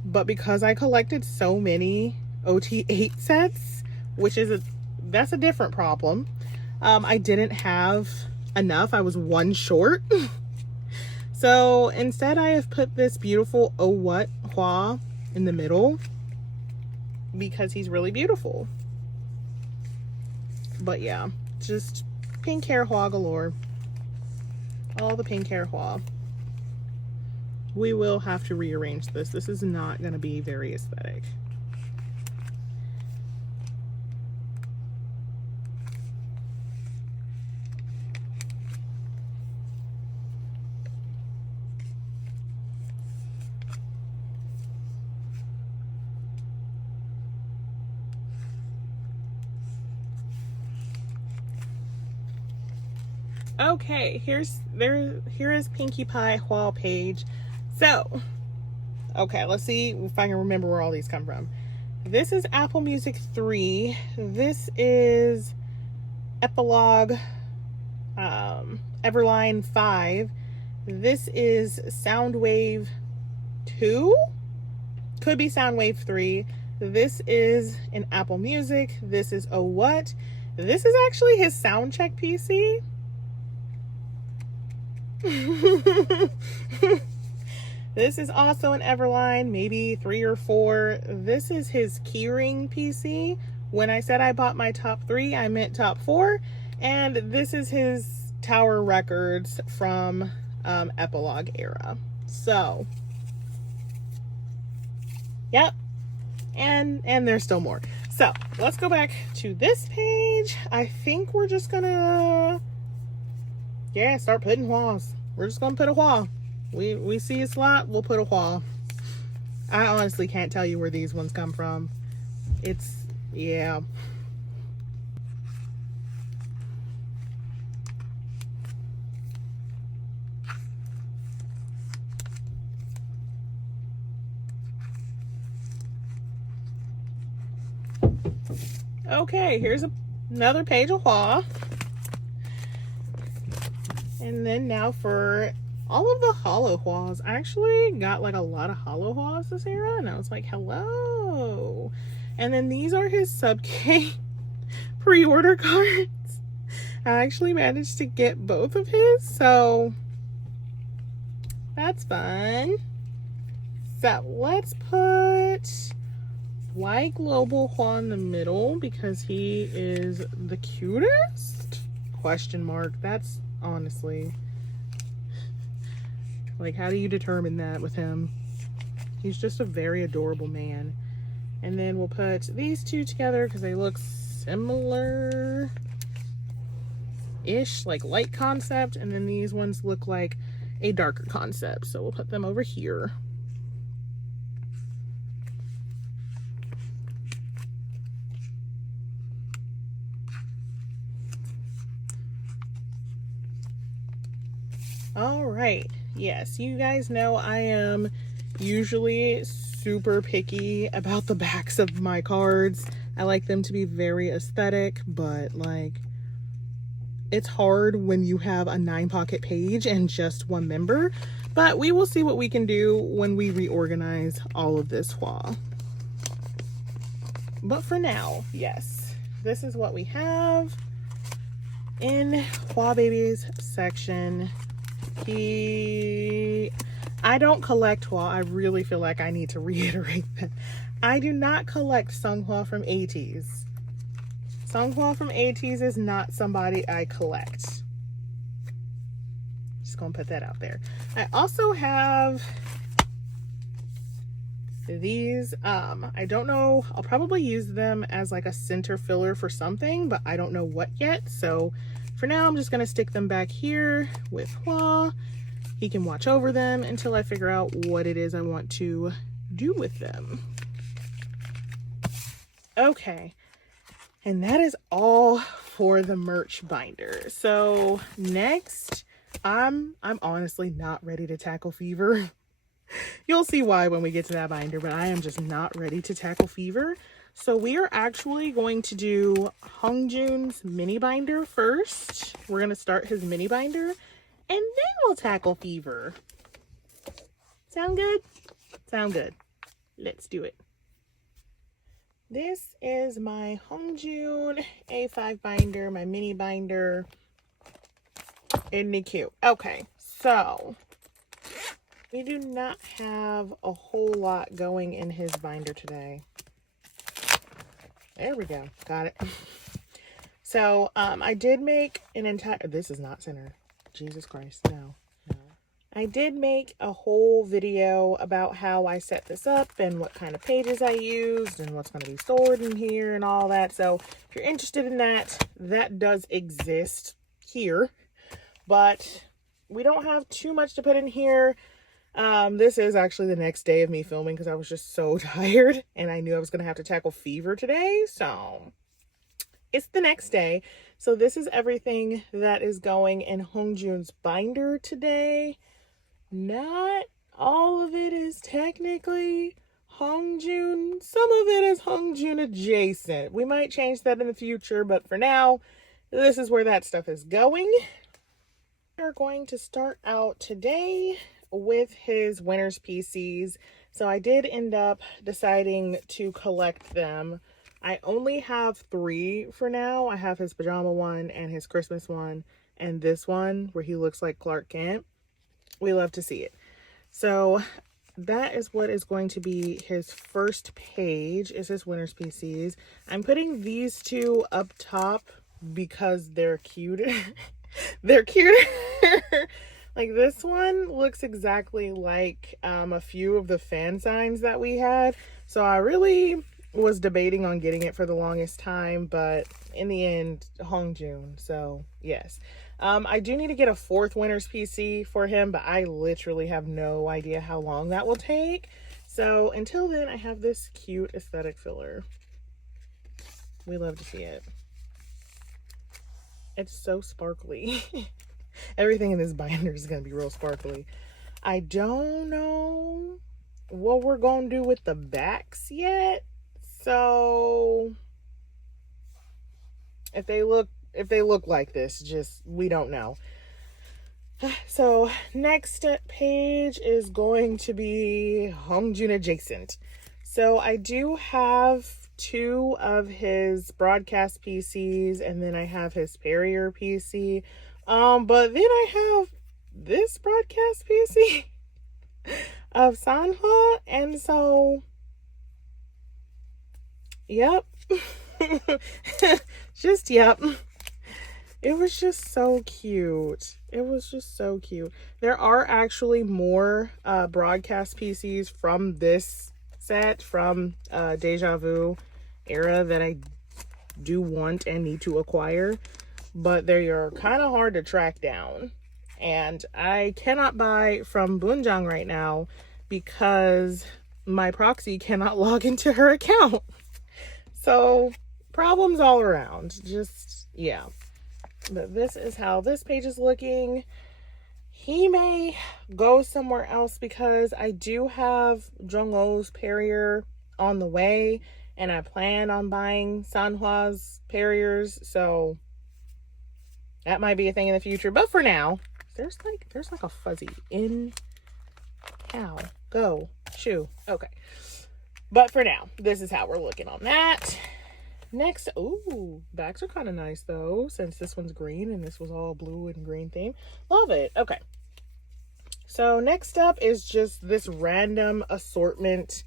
but because I collected so many OT8 sets, which is that's a different problem, I didn't have enough. I was 1 short. So instead I have put this beautiful oh what hwa in the middle because he's really beautiful. But yeah, just pink hair hwa galore. All the pink hair hwa. We will have to rearrange this. This is not going to be very aesthetic. Okay, here is Pinkie Pie hwa page. So, okay, let's see if I can remember where all these come from. This is Apple Music 3. This is Epilogue Everline 5. This is Soundwave 2. Could be Soundwave 3. This is in Apple Music. This is Oh What. This is actually his Soundcheck PC. This is also an Everline, maybe 3 or 4. This is his Keyring PC. When I said I bought my top 3, I meant top 4. And this is his Tower Records from Epilogue era. So, yep. And there's still more. So, let's go back to this page. I think we're just gonna, yeah, start putting hwas. We're just gonna put a hwa. We see a slot, we'll put a hwa. I honestly can't tell you where these ones come from. It's, yeah. Okay, here's another page of hwa. And then now for all of the hollow hwas. I actually got like a lot of hollow hwas this era, and I was like, hello. And then these are his Sub-K pre-order cards. I actually managed to get both of his, so that's fun. So let's put Y Global Hwa in the middle because he is the cutest? Question mark. That's honestly, like, how do you determine that with him? He's just a very adorable man. And then we'll put these two together because they look similar-ish, like light concept, and then these ones look like a darker concept. So we'll put them over here. All right, yes, you guys know I am usually super picky about the backs of my cards. I like them to be very aesthetic, but like it's hard when you have a 9-pocket page and just one member, but we will see what we can do when we reorganize all of this Hwa. But for now, yes, this is what we have in Hwa Baby's section. I don't collect Hwa. I really feel like I need to reiterate that. I do not collect Seonghwa from Ateez. Seonghwa from Ateez is not somebody I collect. Just gonna put that out there. I also have these. I don't know. I'll probably use them as like a center filler for something, but I don't know what yet. So for now, I'm just gonna stick them back here with Hwa. He can watch over them until I figure out what it is I want to do with them. Okay, and that is all for the merch binder. So next, I'm honestly not ready to tackle Fever. You'll see why when we get to that binder, but I am just not ready to tackle Fever. So we are actually going to do Hongjoong's mini binder first. We're going to start his mini binder, and then we'll tackle Fever. Sound good? Sound good. Let's do it. This is my Hongjoong A5 binder, my mini binder. Isn't it cute? Okay, so we do not have a whole lot going in his binder today. There we go. Got it. So, I did make an entire... This is not center. Jesus Christ. No. I did make a whole video about how I set this up and what kind of pages I used and what's going to be stored in here and all that. So, if you're interested in that, that does exist here. But we don't have too much to put in here. This is actually the next day of me filming because I was just so tired and I knew I was going to have to tackle Fever today. So it's the next day. So this is everything that is going in Hongjoong's binder today. Not all of it is technically Hongjoong. Some of it is Hongjoong adjacent. We might change that in the future, but for now, this is where that stuff is going. We're going to start out today with his winter's PCs. So I did end up deciding to collect them. I only have 3 for now. I have his pajama one and his Christmas one and this one where he looks like Clark Kent. We love to see it. So that is what is going to be his first page, is his winter's PCs. I'm putting these 2 up top because they're cute. They're cuter. Like this one looks exactly like a few of the fan signs that we had. So I really was debating on getting it for the longest time, but in the end, Hongjoong. So yes, I do need to get a 4th winter's PC for him, but I literally have no idea how long that will take. So until then, I have this cute aesthetic filler. We love to see it. It's so sparkly. Everything in this binder is going to be real sparkly. I don't know what we're going to do with the backs yet. So if they look like this, just, we don't know. So next page is going to be Hongjoong adjacent. So I do have 2 of his broadcast PCs, and then I have his Perrier PC. But then I have this broadcast PC of Seonghwa, and so, yep. Just, yep. It was just so cute. It was just so cute. There are actually more broadcast PCs from this set, from Deja Vu era, that I do want and need to acquire, but they are kind of hard to track down. And I cannot buy from Hongjoong right now because my proxy cannot log into her account. So problems all around. Just, yeah. But this is how this page is looking. He may go somewhere else because I do have Seonghwa's Perrier on the way, and I plan on buying Seonghwa's Perriers, so that might be a thing in the future. But for now, there's like a fuzzy in cow. Go. Shoo. Okay. But for now, this is how we're looking on that. Next, ooh, backs are kind of nice though, since this one's green and this was all blue and green theme. Love it. Okay. So next up is just this random assortment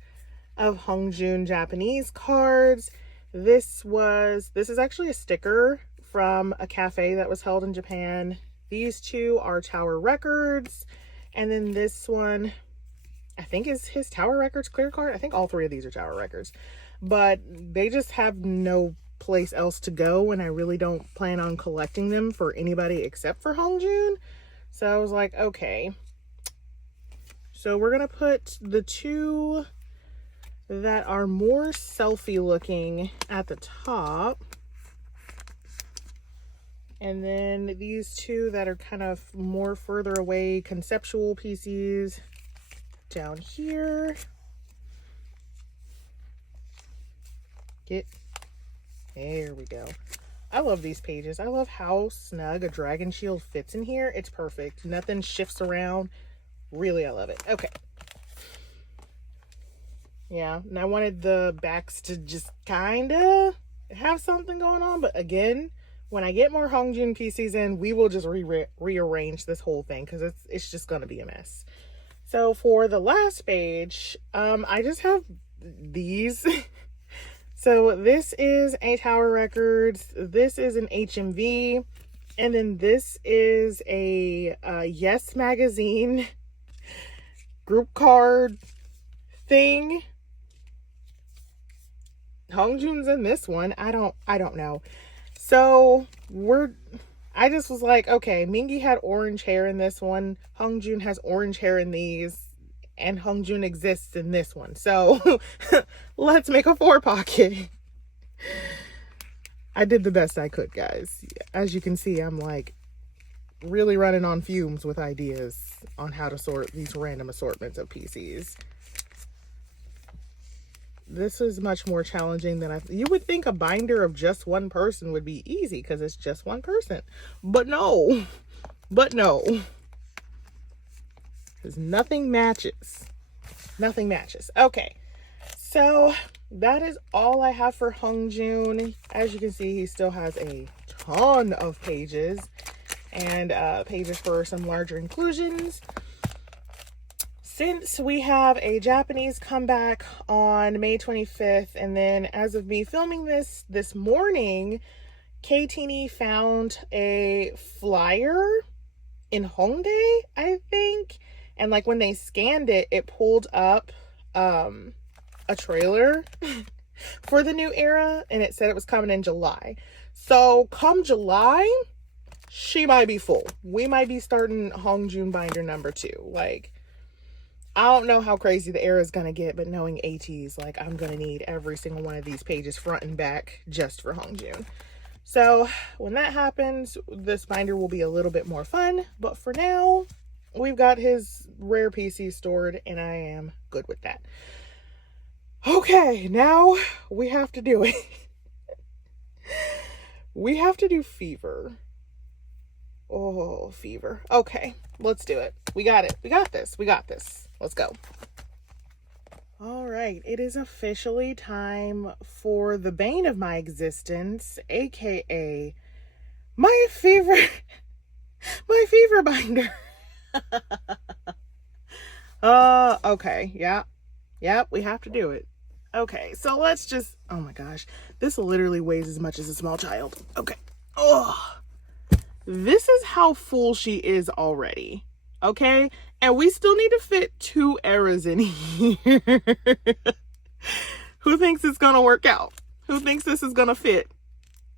of Hongjoong Japanese cards. This is actually a sticker from a cafe that was held in Japan. These two are Tower Records, and then this one I think is his Tower Records clear card. I think all three of these are Tower Records, but they just have no place else to go, and I really don't plan on collecting them for anybody except for Hongjoong. So I was like, okay. So we're gonna put the two that are more selfie looking at the top, and then these two that are kind of more further away conceptual pieces down here. There we go. I love these pages. I love how snug a dragon shield fits in here. It's perfect. Nothing shifts around. Really, I love it. Okay. Yeah, and I wanted the backs to just kind of have something going on. But again, when I get more Hongjoong PCs in, we will just rearrange this whole thing because it's just going to be a mess. So for the last page, I just have these. So this is a Tower Records. This is an HMV. And then this is a Yes Magazine group card thing. Hongjoong's in this one. I don't know. So I just was like, okay, Mingi had orange hair in this one. Hongjoong has orange hair in these. And Hongjoong exists in this one. So let's make a 4-pocket. I did the best I could, guys. As you can see, I'm like really running on fumes with ideas on how to sort these random assortments of PCs. This is much more challenging than you would think. A binder of just one person would be easy because it's just one person. But no. Because nothing matches. Nothing matches. Okay. So that is all I have for Hongjoong. As you can see, he still has a ton of pages and pages for some larger inclusions. Since we have a Japanese comeback on May 25th, and then as of me filming this morning, KTini found a flyer in Hongdae, I think. And like when they scanned it, it pulled up a trailer for the new era, and it said it was coming in July. So come July, she might be full. We might be starting Hongjoong binder number 2. Like, I don't know how crazy the era is going to get, but knowing Ateez, like, I'm going to need every single one of these pages front and back just for Hongjoong. So when that happens, this binder will be a little bit more fun. But for now, we've got his rare PC stored, and I am good with that. Okay, now we have to do it. We have to do Fever. Oh, Fever. Okay, let's do it. We got it. We got this. We got this. Let's go. All right, it is officially time for the bane of my existence, aka my fever binder. Okay, yeah, we have to do it. Okay, so let's just, oh my gosh, this literally weighs as much as a small child. Okay, oh, this is how full she is already. Okay, and we still need to fit 2 eras in here. Who thinks it's gonna work out? Who thinks this is gonna fit?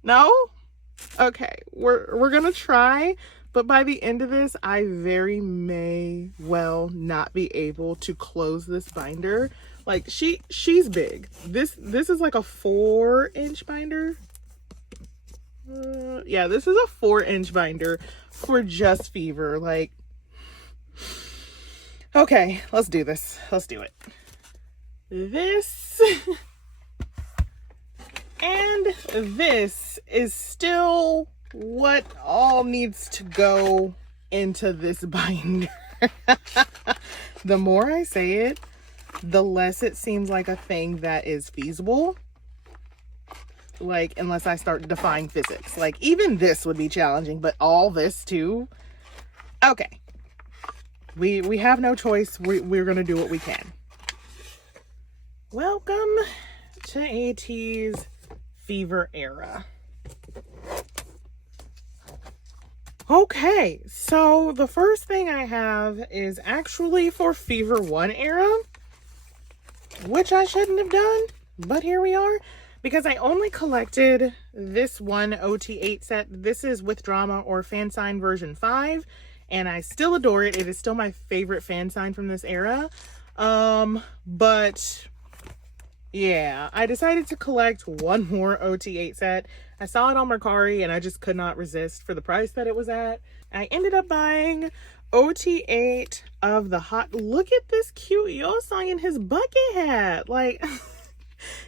No? Okay, we're gonna try, but by the end of this, I very may well not be able to close this binder. Like she's big. This is like a 4-inch binder. Yeah, this is a 4-inch binder for just Fever. Like, okay, let's do this. Let's do it. This and this is still what all needs to go into this binder. The more I say it, the less it seems like a thing that is feasible. Like, unless I start defying physics. Like, even this would be challenging, but all this too? Okay. We have no choice. We're going to do what we can. Welcome to Ateez Fever era. Okay, so the first thing I have is actually for Fever 1 era, which I shouldn't have done, but here we are, because I only collected this one OT8 set. This is With Drama or Fan Sign version 5, and I still adore it. It is still my favorite fan sign from this era. But yeah, I decided to collect one more OT8 set. I saw it on Mercari and I just could not resist for the price that it was at. I ended up buying OT8 of the hot. Look at this cute Yeosang in his bucket hat. Like,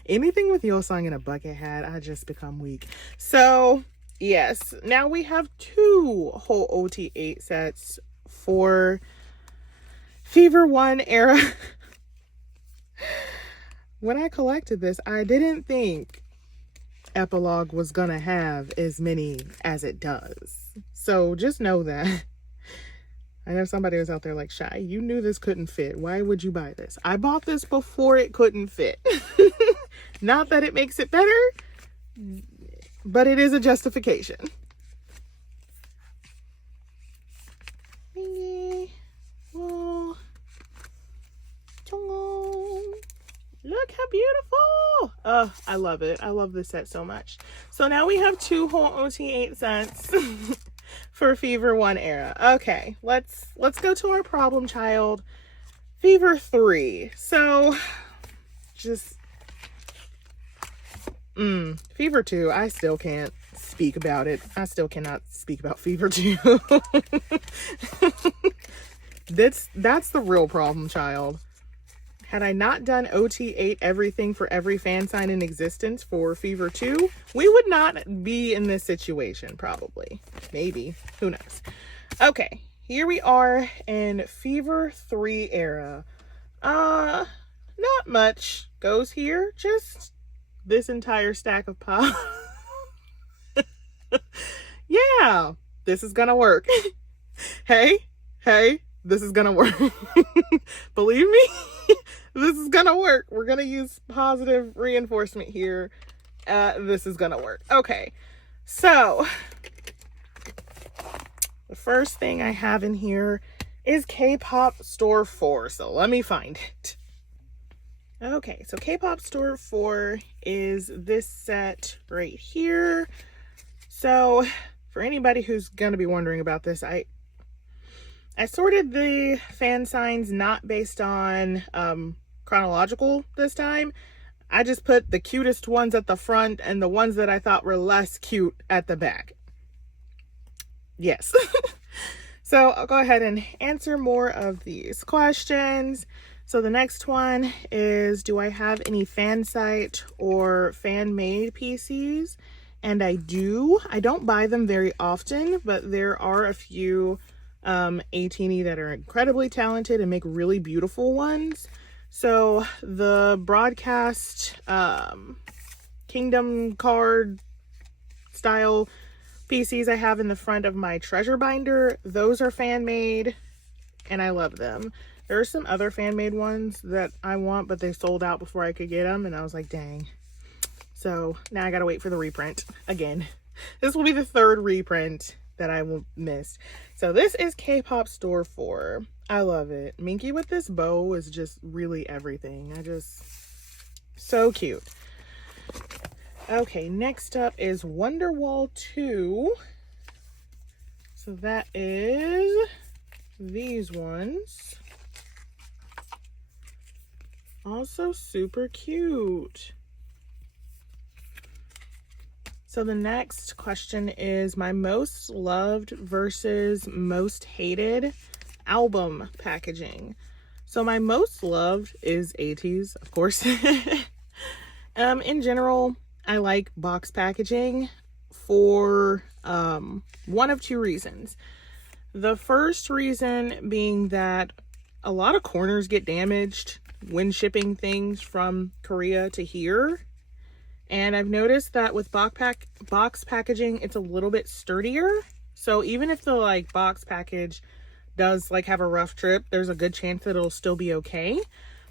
anything with Yeosang in a bucket hat, I just become weak. So, yes, now we have 2 whole OT8 sets for Fever 1 era. When I collected this, I didn't think Epilogue was gonna have as many as it does. So just know that. I know somebody was out there like, Shy, you knew this couldn't fit. Why would you buy this? I bought this before it couldn't fit. Not that it makes it better, but it is a justification. Look how beautiful. Oh, I love it. I love this set so much. So now we have 2 whole OT8 sets for Fever 1 era. Okay, let's go to our problem child, Fever 3. So just Fever 2, I still can't speak about it. I still cannot speak about Fever 2. That's the real problem child. Had I not done OT8 everything for every fan sign in existence for Fever 2, we would not be in this situation, probably. Maybe. Who knows? Okay, here we are in Fever 3 era. Not much goes here, just this entire stack of pop. Yeah, this is gonna work. Hey, this is gonna work. Believe me, this is gonna work. We're gonna use positive reinforcement here. This is gonna work. Okay, so the first thing I have in here is K-Pop Store 4. So let me find it. Okay, so K-Pop Store 4 is this set right here. So for anybody who's gonna be wondering about this, I sorted the fan signs not based on chronological this time. I just put the cutest ones at the front and the ones that I thought were less cute at the back. Yes. So I'll go ahead and answer more of these questions. So the next one is, do I have any fan site or fan made PCs? And I do. I don't buy them very often, but there are a few Ateez that are incredibly talented and make really beautiful ones. So the broadcast Kingdom card style PCs I have in the front of my treasure binder, those are fan made and I love them. There are some other fan made ones that I want, but they sold out before I could get them, and I was like, dang. So now I gotta wait for the reprint again. This will be the 3rd reprint that I will miss. So this is K-Pop Store 4. I love it. Minky with this bow is just really everything. So cute. Okay, next up is Wonderwall 2. So that is these ones. Also super cute. So the next question is my most loved versus most hated album packaging. So my most loved is Ateez, of course. In general, I like box packaging for one of two reasons. The first reason being that a lot of corners get damaged when shipping things from Korea to here. And I've noticed that with box packaging, it's a little bit sturdier. So even if the like box package does like have a rough trip, there's a good chance that it'll still be okay.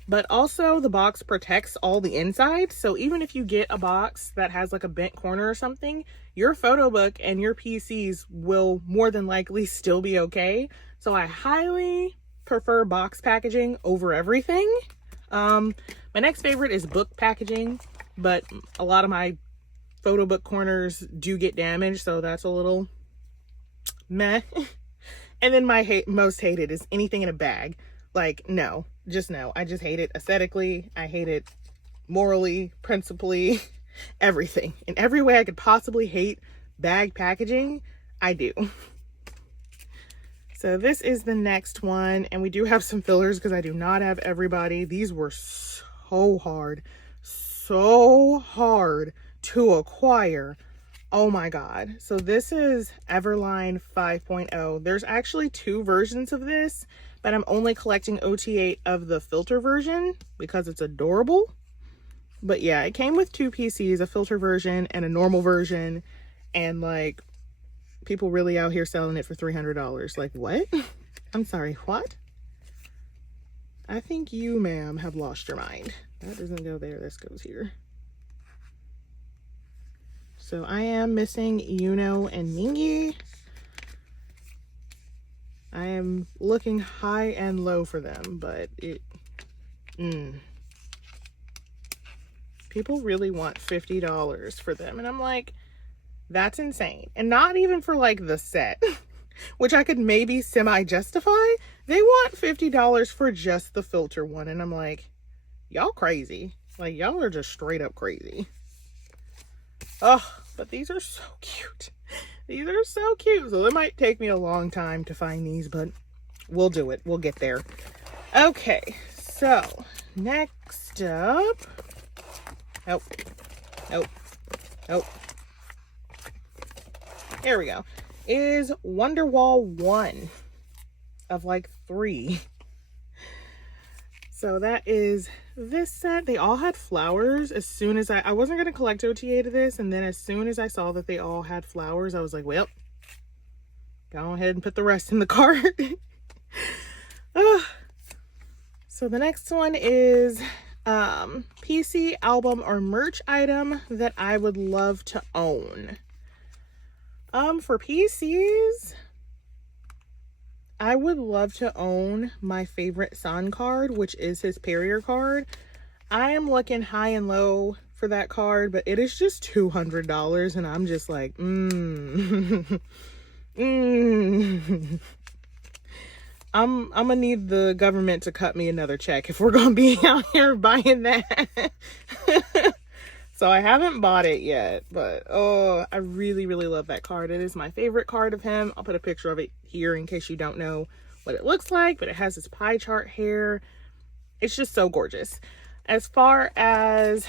But also the box protects all the inside. So even if you get a box that has like a bent corner or something, your photo book and your PCs will more than likely still be okay. So I highly prefer box packaging over everything. My next favorite is book packaging, but a lot of my photo book corners do get damaged, so that's a little meh. And then my most hated is anything in a bag. Like, no, just no. I just hate it aesthetically. I hate it morally, principally, everything. In every way I could possibly hate bag packaging, I do. So this is the next one, and we do have some fillers because I do not have everybody. These were so hard to acquire. Oh my god. So this is Everline 5.0. There's actually two versions of this, but I'm only collecting OT8 of the filter version because it's adorable. But yeah, it came with two PCs, a filter version and a normal version, and like people really out here selling it for $300. Like, what? I'm sorry, what? I think you, ma'am, have lost your mind. That doesn't go there, this goes here. So I am missing Yuno and Mingi. I am looking high and low for them, but people really want $50 for them. And I'm like, that's insane. And not even for like the set, which I could maybe semi-justify. They want $50 for just the filter one. And I'm like, y'all crazy. Like, y'all are just straight up crazy. Oh, but these are so cute. These are so cute. So it might take me a long time to find these, but we'll do it. We'll get there. Okay, so next up. Oh. There we go. Is Wonderwall 1 of like 3. So that is this set. They all had flowers. As soon as I wasn't going to collect OTA to this, and then as soon as I saw that they all had flowers, I was like, well, go ahead and put the rest in the cart. So the next one is PC, album, or merch item that I would love to own. For PCs, I would love to own my favorite Son card, which is his Perrier card. I am looking high and low for that card, but it is just $200, and I'm just like, I'm gonna need the government to cut me another check if we're gonna be out here buying that. So I haven't bought it yet, but oh, I really, really love that card. It is my favorite card of him. I'll put a picture of it here in case you don't know what it looks like, but it has his pie chart hair. It's just so gorgeous. As far as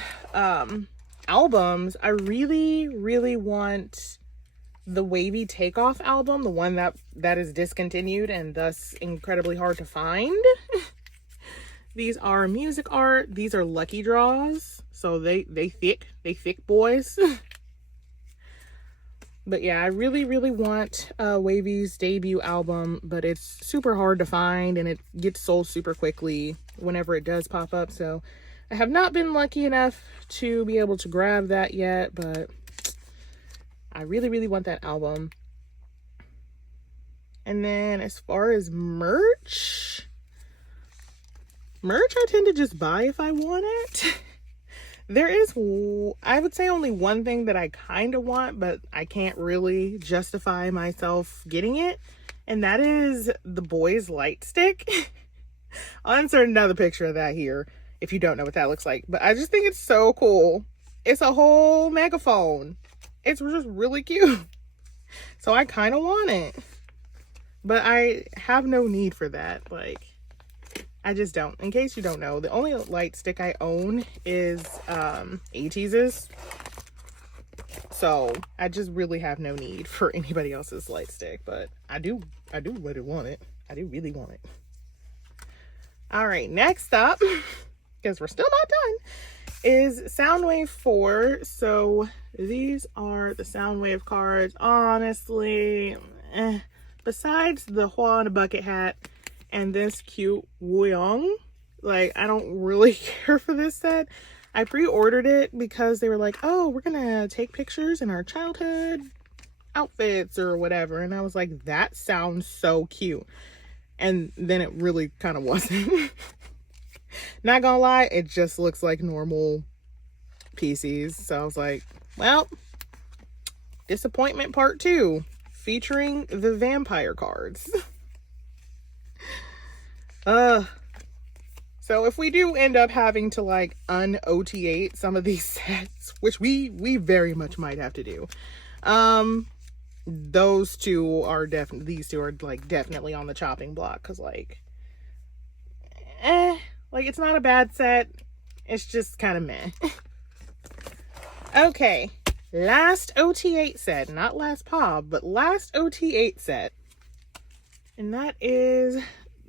albums, I really, really want the Wavy Takeoff album, the one that is discontinued and thus incredibly hard to find. These are music art. These are lucky draws. So they thick boys. But yeah, I really, really want Wavy's debut album, but it's super hard to find and it gets sold super quickly whenever it does pop up. So I have not been lucky enough to be able to grab that yet, but I really, really want that album. And then as far as merch I tend to just buy if I want it. There is, I would say, only one thing that I kind of want, but I can't really justify myself getting it. And that is the boys light stick. I'll insert another picture of that here if you don't know what that looks like. But I just think it's so cool. It's a whole megaphone. It's just really cute. So I kind of want it. But I have no need for that. Like, I just don't. In case you don't know, the only light stick I own is Ateez's. So I just really have no need for anybody else's light stick. But I do really want it. I do really want it. All right, next up, because we're still not done, is Soundwave 4. So these are the Soundwave cards. Honestly, besides the Hwa in a bucket hat and this cute Wonderwall, like, I don't really care for this set. I pre-ordered it because they were like, oh, we're gonna take pictures in our childhood outfits or whatever. And I was like, that sounds so cute. And then it really kind of wasn't. Not gonna lie, it just looks like normal PCs. So I was like, well, disappointment part 2, featuring the vampire cards. So if we do end up having to like un-OT8 some of these sets, which we very much might have to do, those two are definitely, these two are like definitely on the chopping block, because like it's not a bad set, it's just kind of meh. Okay, last OT8 set, not last pop, but last OT8 set, and that is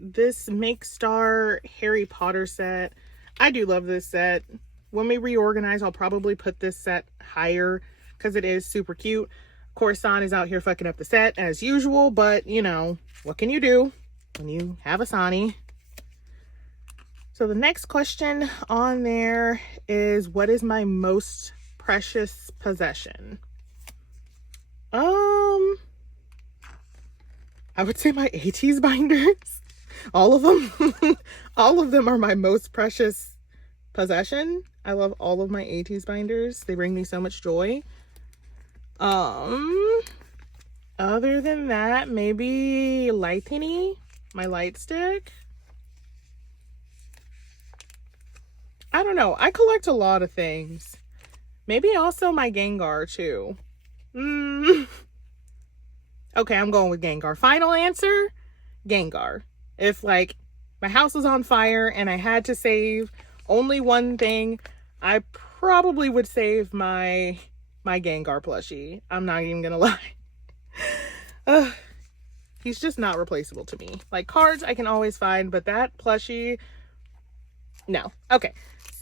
this Make Star Harry Potter set. I do love this set. When we reorganize, I'll probably put this set higher because it is super cute. Of course, San is out here fucking up the set as usual, but you know, what can you do when you have a Sani? So the next question on there is, what is my most precious possession? I would say my Ateez binders. All of them. All of them are my most precious possession. I love all of my Ateez binders. They bring me so much joy. Other than that, maybe Lightini, my light stick. I don't know. I collect a lot of things. Maybe also my Gengar too. Okay, I'm going with Gengar. Final answer, Gengar. If like my house was on fire and I had to save only one thing, I probably would save my Gengar plushie. I'm not even gonna lie. He's just not replaceable to me. Like, cards I can always find, but that plushie, no. Okay,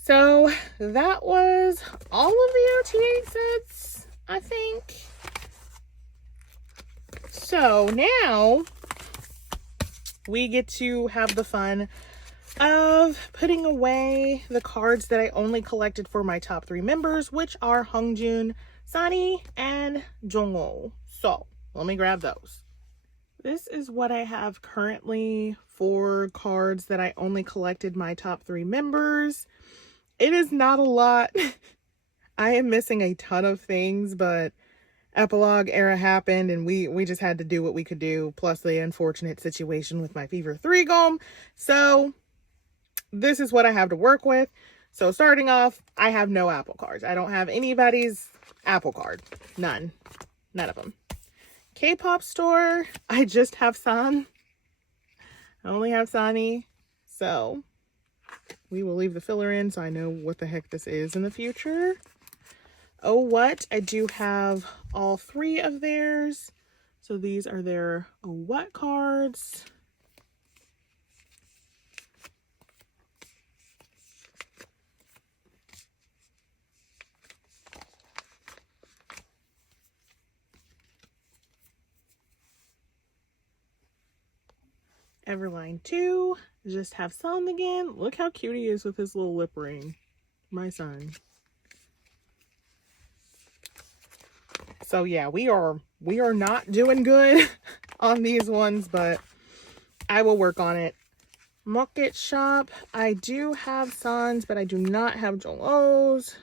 so that was all of the OTA sets, I think. So now we get to have the fun of putting away the cards that I only collected for my top 3 members, which are Hongjoong, Sunny, and Seonghwa. So let me grab those. This is what I have currently for cards that I only collected my top 3 members. It is not a lot. I am missing a ton of things, but epilogue era happened and we just had to do what we could do, plus the unfortunate situation with my Fever 3 Gom. So this is what I have to work with. So starting off, I have no Apple cards. I don't have anybody's Apple card. None of them. K-pop store, I just have San. I only have Sani. So we will leave the filler in so I know what the heck this is in the future. Oh, what? I do have all 3 of theirs. So these are their oh, what cards. Everline 2, just have San again. Look how cute he is with his little lip ring. My son. So yeah, we are not doing good on these ones, but I will work on it. Market shop, I do have Sans, but I do not have Jong's.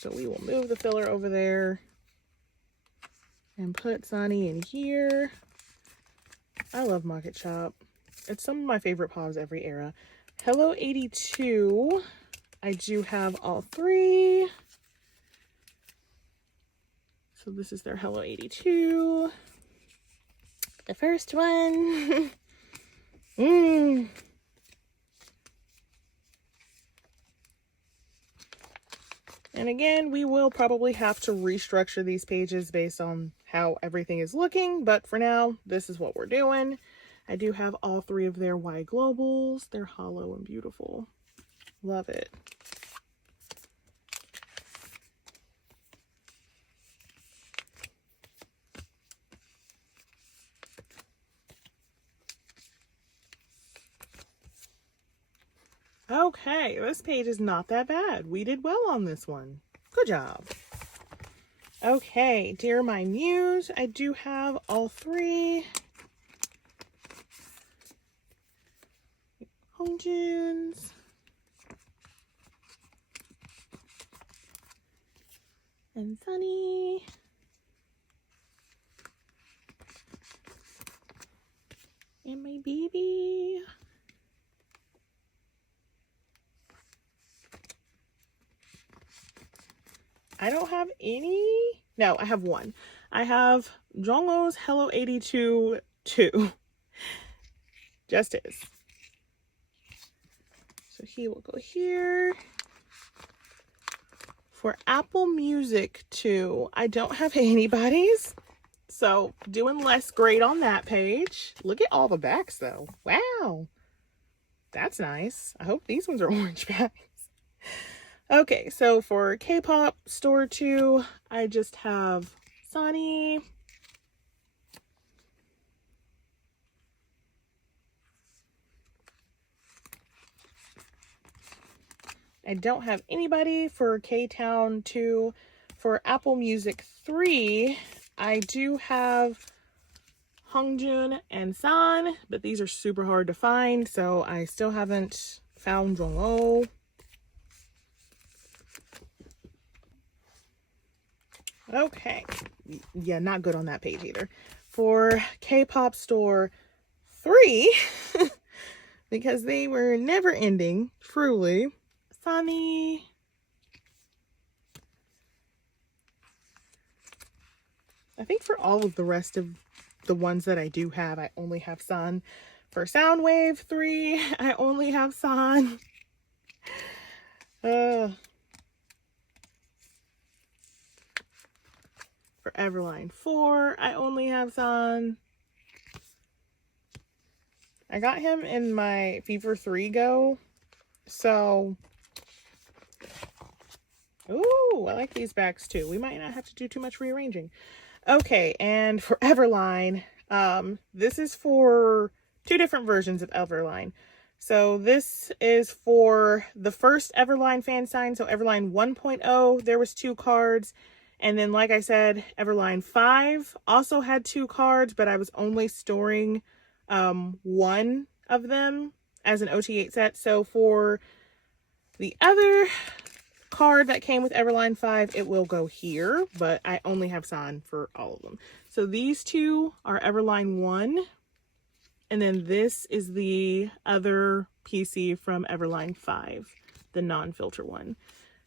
So we will move the filler over there and put Sunny in here. I love Market Shop. It's some of my favorite pods every era. Hello 82. I do have all three. So this is their Hello 82. The first one. And again, we will probably have to restructure these pages based on how everything is looking, but for now, this is what we're doing. I do have all three of their Y Globals. They're hollow and beautiful. Love it. Okay, this page is not that bad. We did well on this one. Good job. Okay, Dear My Muse, I do have all three. Hongjoongs. And Sunny. And my baby. I don't have any. No, I have one. I have Jongho's Hello 82 2. Just is. So he will go here. For Apple Music 2, I don't have anybody's. So doing less great on that page. Look at all the backs though. Wow. That's nice. I hope these ones are orange backs. Okay, so for K-pop store 2, I just have Sunny. I don't have anybody for K-Town 2. For Apple Music 3, I do have Hongjoong and San, but these are super hard to find, so I still haven't found Jongho. Okay, yeah, not good on that page either. For K-pop store 3, because they were never ending, truly, Sunny. I think for all of the rest of the ones that I do have, I only have Sun. For Soundwave 3, I only have Sun. For Everline 4, I only have Sun. I got him in my Fever 3 go. So, ooh, I like these backs too. We might not have to do too much rearranging. Okay, and for Everline, this is for two different versions of Everline. So this is for the first Everline fan sign. So Everline 1.0, there was 2 cards. And then, like I said, Everline 5 also had 2 cards, but I was only storing one of them as an OT8 set. So for the other card that came with Everline 5, it will go here, but I only have San for all of them. So these two are Everline 1, and then this is the other PC from Everline 5, the non-filter one.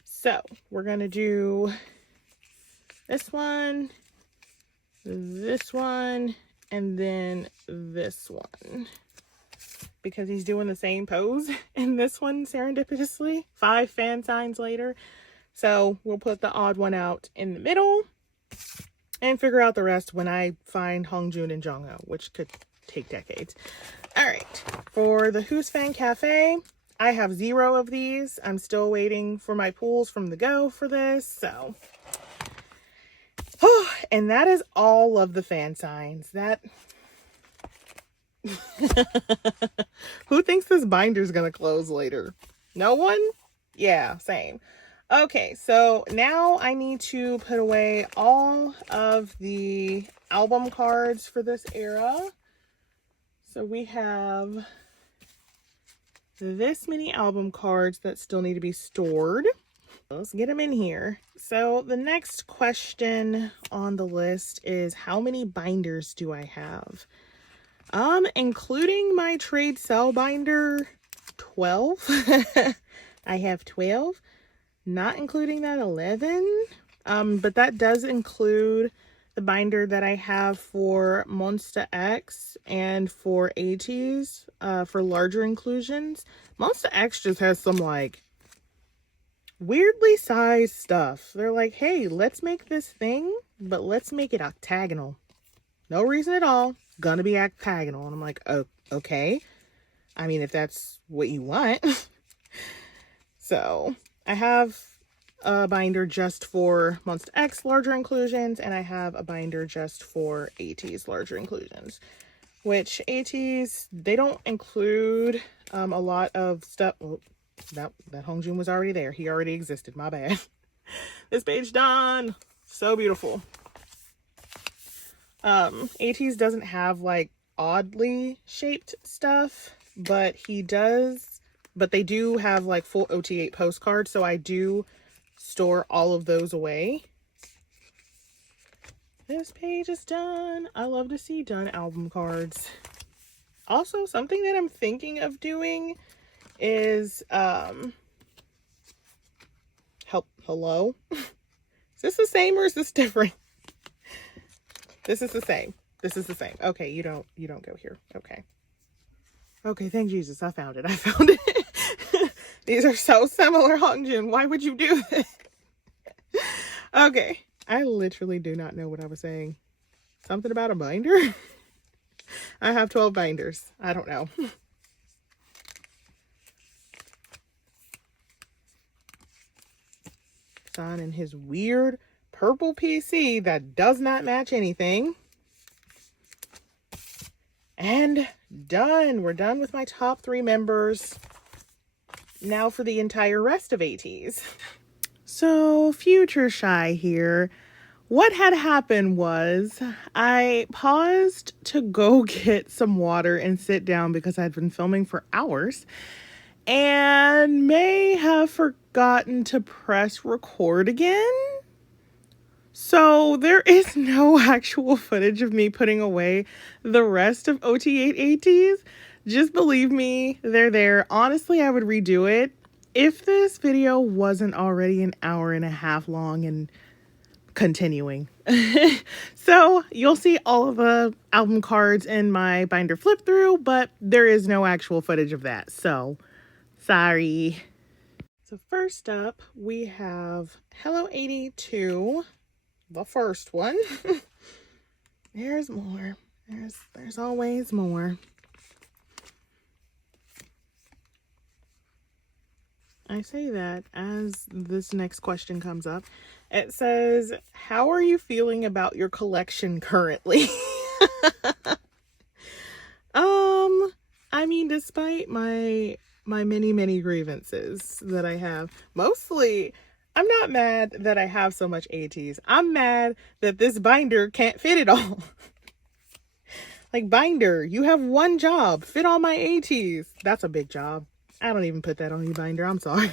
So we're going to do this one, and then this one, because he's doing the same pose in this one serendipitously 5 fan signs later. So we'll put the odd one out in the middle and figure out the rest when I find Hongjoong and Jongho, which could take decades. All right, for the Who's Fan Cafe, I have 0 of these. I'm still waiting for my pools from the go for this, so. Oh, and that is all of the fan signs. That who thinks this binder is gonna close later? No one? Yeah, same. Okay, so now I need to put away all of the album cards for this era. So we have this many album cards that still need to be stored. Let's get them in here. So the next question on the list is, how many binders do I have? Including my trade cell binder, 12. I have 12. Not including that, 11. But that does include the binder that I have for Monster X and for Ateez, for larger inclusions. Monster X just has some like weirdly sized stuff. They're like, hey, let's make this thing, but let's make it octagonal. No reason at all. Gonna be octagonal. And I'm like, oh, okay. I mean, if that's what you want. So I have a binder just for Monster X larger inclusions, and I have a binder just for Ateez larger inclusions. Which Ateez, they don't include a lot of stuff. Oh, that Hongjoong was already there. He already existed. My bad. This page done. So beautiful. Ateez doesn't have like oddly shaped stuff, but he does. But they do have like full OT8 postcards, so I do store all of those away. This page is done. I love to see done album cards. Also, something that I'm thinking of doing is hello. Is this the same or is this different? This is the same. This is the same. Okay, you don't go here. Okay. Okay, thank Jesus. I found it. I found it. These are so similar, Hongjoong. Why would you do this? Okay. I literally do not know what I was saying. Something about a binder? I have 12 binders. I don't know. Son and his weird purple PC that does not match anything. And done. We're done with my top 3 members. Now for the entire rest of Ateez. So, future shy here. What had happened was I paused to go get some water and sit down because I'd been filming for hours and may have forgotten to press record again. So there is no actual footage of me putting away the rest of OT8 Ateez. Just believe me, they're there. Honestly, I would redo it if this video wasn't already an hour and a half long and continuing. So you'll see all of the album cards in my binder flip through, but there is no actual footage of that. So sorry. So first up, we have Hello 82. The first one. There's more. There's always more. I say that as this next question comes up. It says, how are you feeling about your collection currently? I mean, despite my many grievances that I have, mostly I'm not mad that I have so much Ateez. I'm mad that this binder can't fit it all. Like, binder, you have one job. Fit all my Ateez. That's a big job. I don't even put that on you, binder. I'm sorry.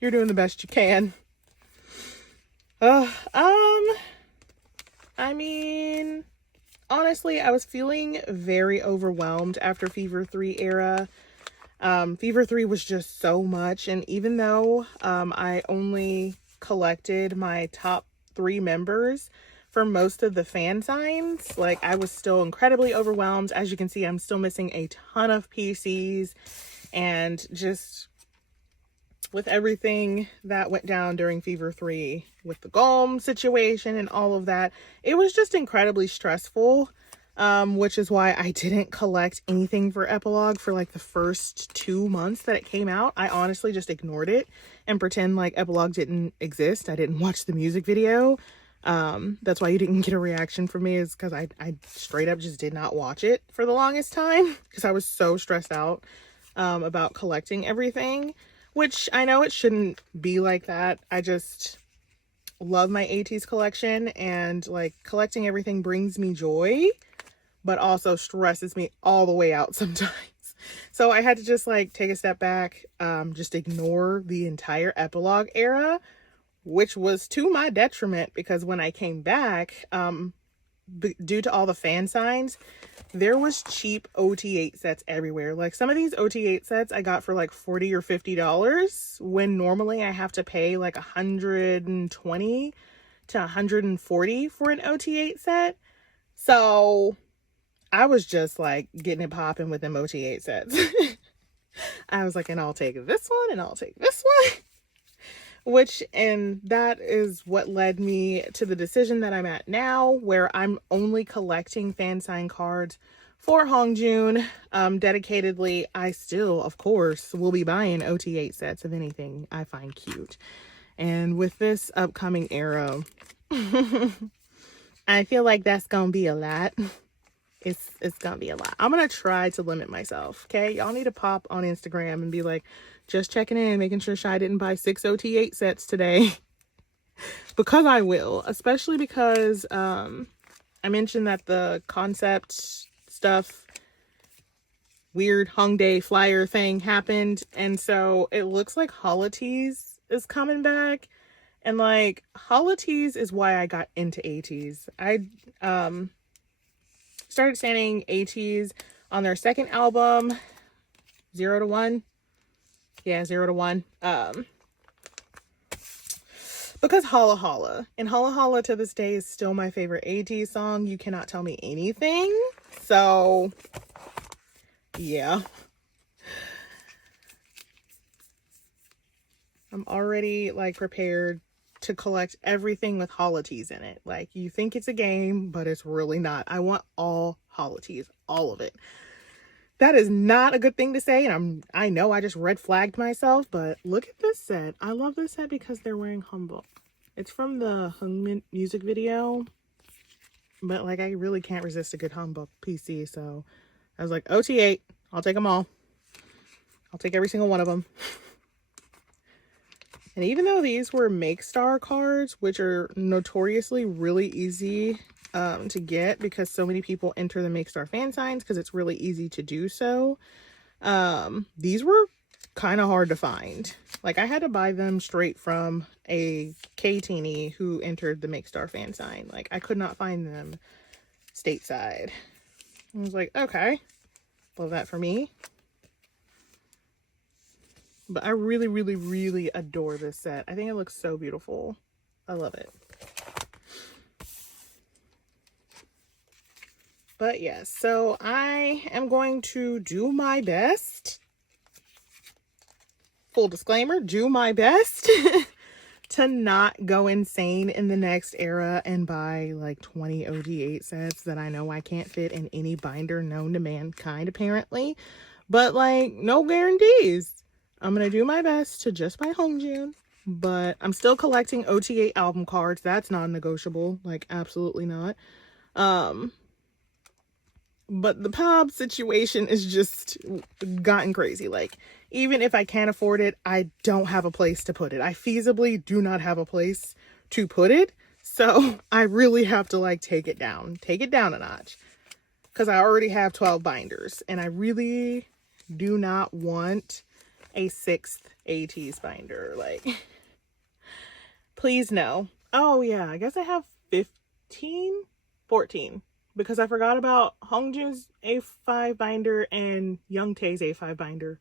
You're doing the best you can. I mean, honestly, I was feeling very overwhelmed after Fever 3 era. Fever 3 was just so much, and even though I only collected my top 3 members for most of the fan signs, like, I was still incredibly overwhelmed. As you can see, I'm still missing a ton of PCs, and just with everything that went down during Fever 3 with the Golem situation and all of that, it was just incredibly stressful. Which is why I didn't collect anything for Epilogue for like the first 2 months that it came out. I honestly just ignored it and pretend like Epilogue didn't exist. I didn't watch the music video. That's why you didn't get a reaction from me, is because I straight up just did not watch it for the longest time because I was so stressed out about collecting everything, which I know it shouldn't be like that. I just love my Ateez collection, and like collecting everything brings me joy, but also stresses me all the way out sometimes. So I had to just like take a step back, just ignore the entire epilogue era, which was to my detriment because when I came back, due to all the fan signs, there was cheap OT8 sets everywhere. Like some of these OT8 sets I got for like $40 or $50 when normally I have to pay like $120 to $140 for an OT8 set. So I was just like getting it popping with them OT8 sets. I was like, and I'll take this one and I'll take this one. And that is what led me to the decision that I'm at now, where I'm only collecting fan sign cards for Hongjoong. Dedicatedly, I still, of course, will be buying OT8 sets of anything I find cute. And with this upcoming era, I feel like that's gonna be a lot. It's gonna be a lot. I'm gonna try to limit myself. Okay, y'all need to pop on Instagram and be like, just checking in, making sure Shy didn't buy 6 OT8 sets today. Because I will, especially because I mentioned that the concept stuff, weird Hongdae flyer thing happened, and so it looks like Ateez is coming back. And like Ateez is why I got into Ateez. I started standing Ateez on their second album, 0 to 1. Yeah, 0 to 1. Because Holla Holla. And Holla Holla to this day is still my favorite Ateez song. You cannot tell me anything. So, yeah. I'm already like prepared to collect everything with Ateez in it. Like, you think it's a game, but it's really not. I want all Ateez, all of it. That is not a good thing to say, and I know I just red flagged myself, but look at this set. I love this set because they're wearing hanbok. It's from the Hongjoong music video, but like I really can't resist a good hanbok PC, so I was like, OT8, I'll take them all. I'll take every single one of them. And even though these were Make Star cards, which are notoriously really easy to get because so many people enter the Make Star fan signs because it's really easy to do so, these were kind of hard to find. Like I had to buy them straight from a K-teenie who entered the Make Star fan sign. Like I could not find them stateside. I was like, okay, love that for me. But I really, really, really adore this set. I think it looks so beautiful. I love it. But yes, so I am going to do my best. Full disclaimer, do my best to not go insane in the next era and buy like 20 OT8 sets that I know I can't fit in any binder known to mankind, apparently. But like, no guarantees. I'm going to do my best to just buy Hongjoong, but I'm still collecting OT8 album cards. That's non-negotiable. Like, absolutely not. But the pub situation is just gotten crazy. Like, even if I can't afford it, I don't have a place to put it. I feasibly do not have a place to put it. So I really have to like take it down a notch. Because I already have 12 binders and I really do not want a 6th Ateez binder. Like, please no. Oh yeah, I guess I have 14 because I forgot about Hongjoong's A5 binder and Youngtae's A5 binder.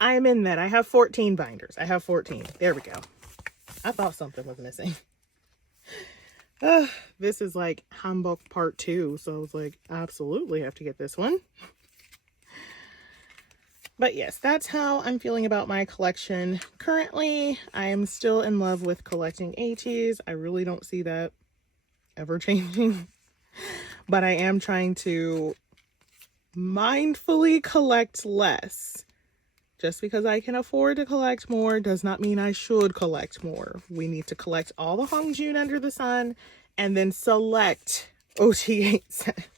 I'm in that. I have 14 binders. I have 14. There we go. I thought something was missing. This is like hanbok part 2, so I was like, absolutely have to get this one. But yes, that's how I'm feeling about my collection. Currently, I am still in love with collecting Ateez. I really don't see that ever changing. But I am trying to mindfully collect less. Just because I can afford to collect more does not mean I should collect more. We need to collect all the Hongjoong under the sun and then select OT8 sets.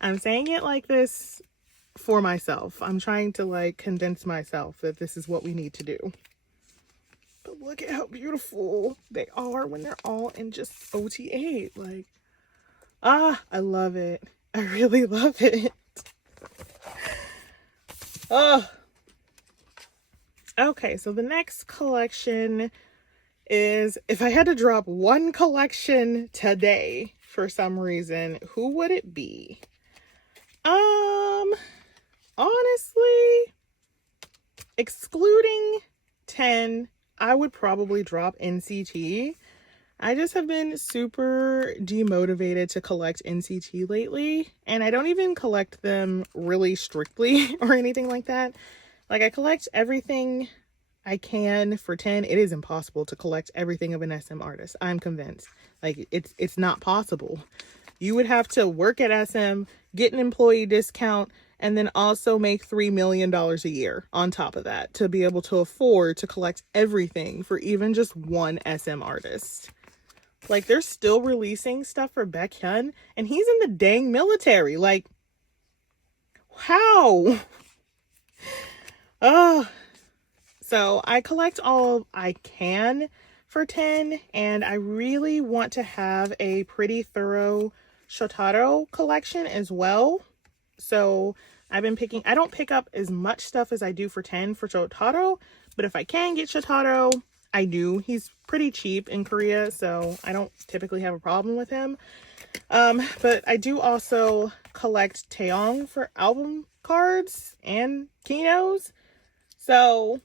I'm saying it like this for myself. I'm trying to like convince myself that this is what we need to do. But look at how beautiful they are when they're all in just OT8. Like, I love it. I really love it. Oh, okay. So the next collection is, if I had to drop one collection today for some reason, who would it be? Honestly, excluding 10, I would probably drop NCT. I just have been super demotivated to collect NCT lately, and I don't even collect them really strictly or anything like that. Like, I collect everything I can for 10. It is impossible to collect everything of an SM artist. I'm convinced. Like, it's not possible. You would have to work at SM, get an employee discount, and then also make $3 million a year on top of that to be able to afford to collect everything for even just one SM artist. Like, they're still releasing stuff for Baekhyun, and he's in the dang military. Like, how? Oh, so I collect all I can for 10, and I really want to have a pretty thorough Shotaro collection as well. So I've been picking, I don't pick up as much stuff as I do for 10 for Shotaro, but if I can get Shotaro, I do. He's pretty cheap in Korea, so I don't typically have a problem with him. But I do also collect Taeyong for album cards and Kinos. So,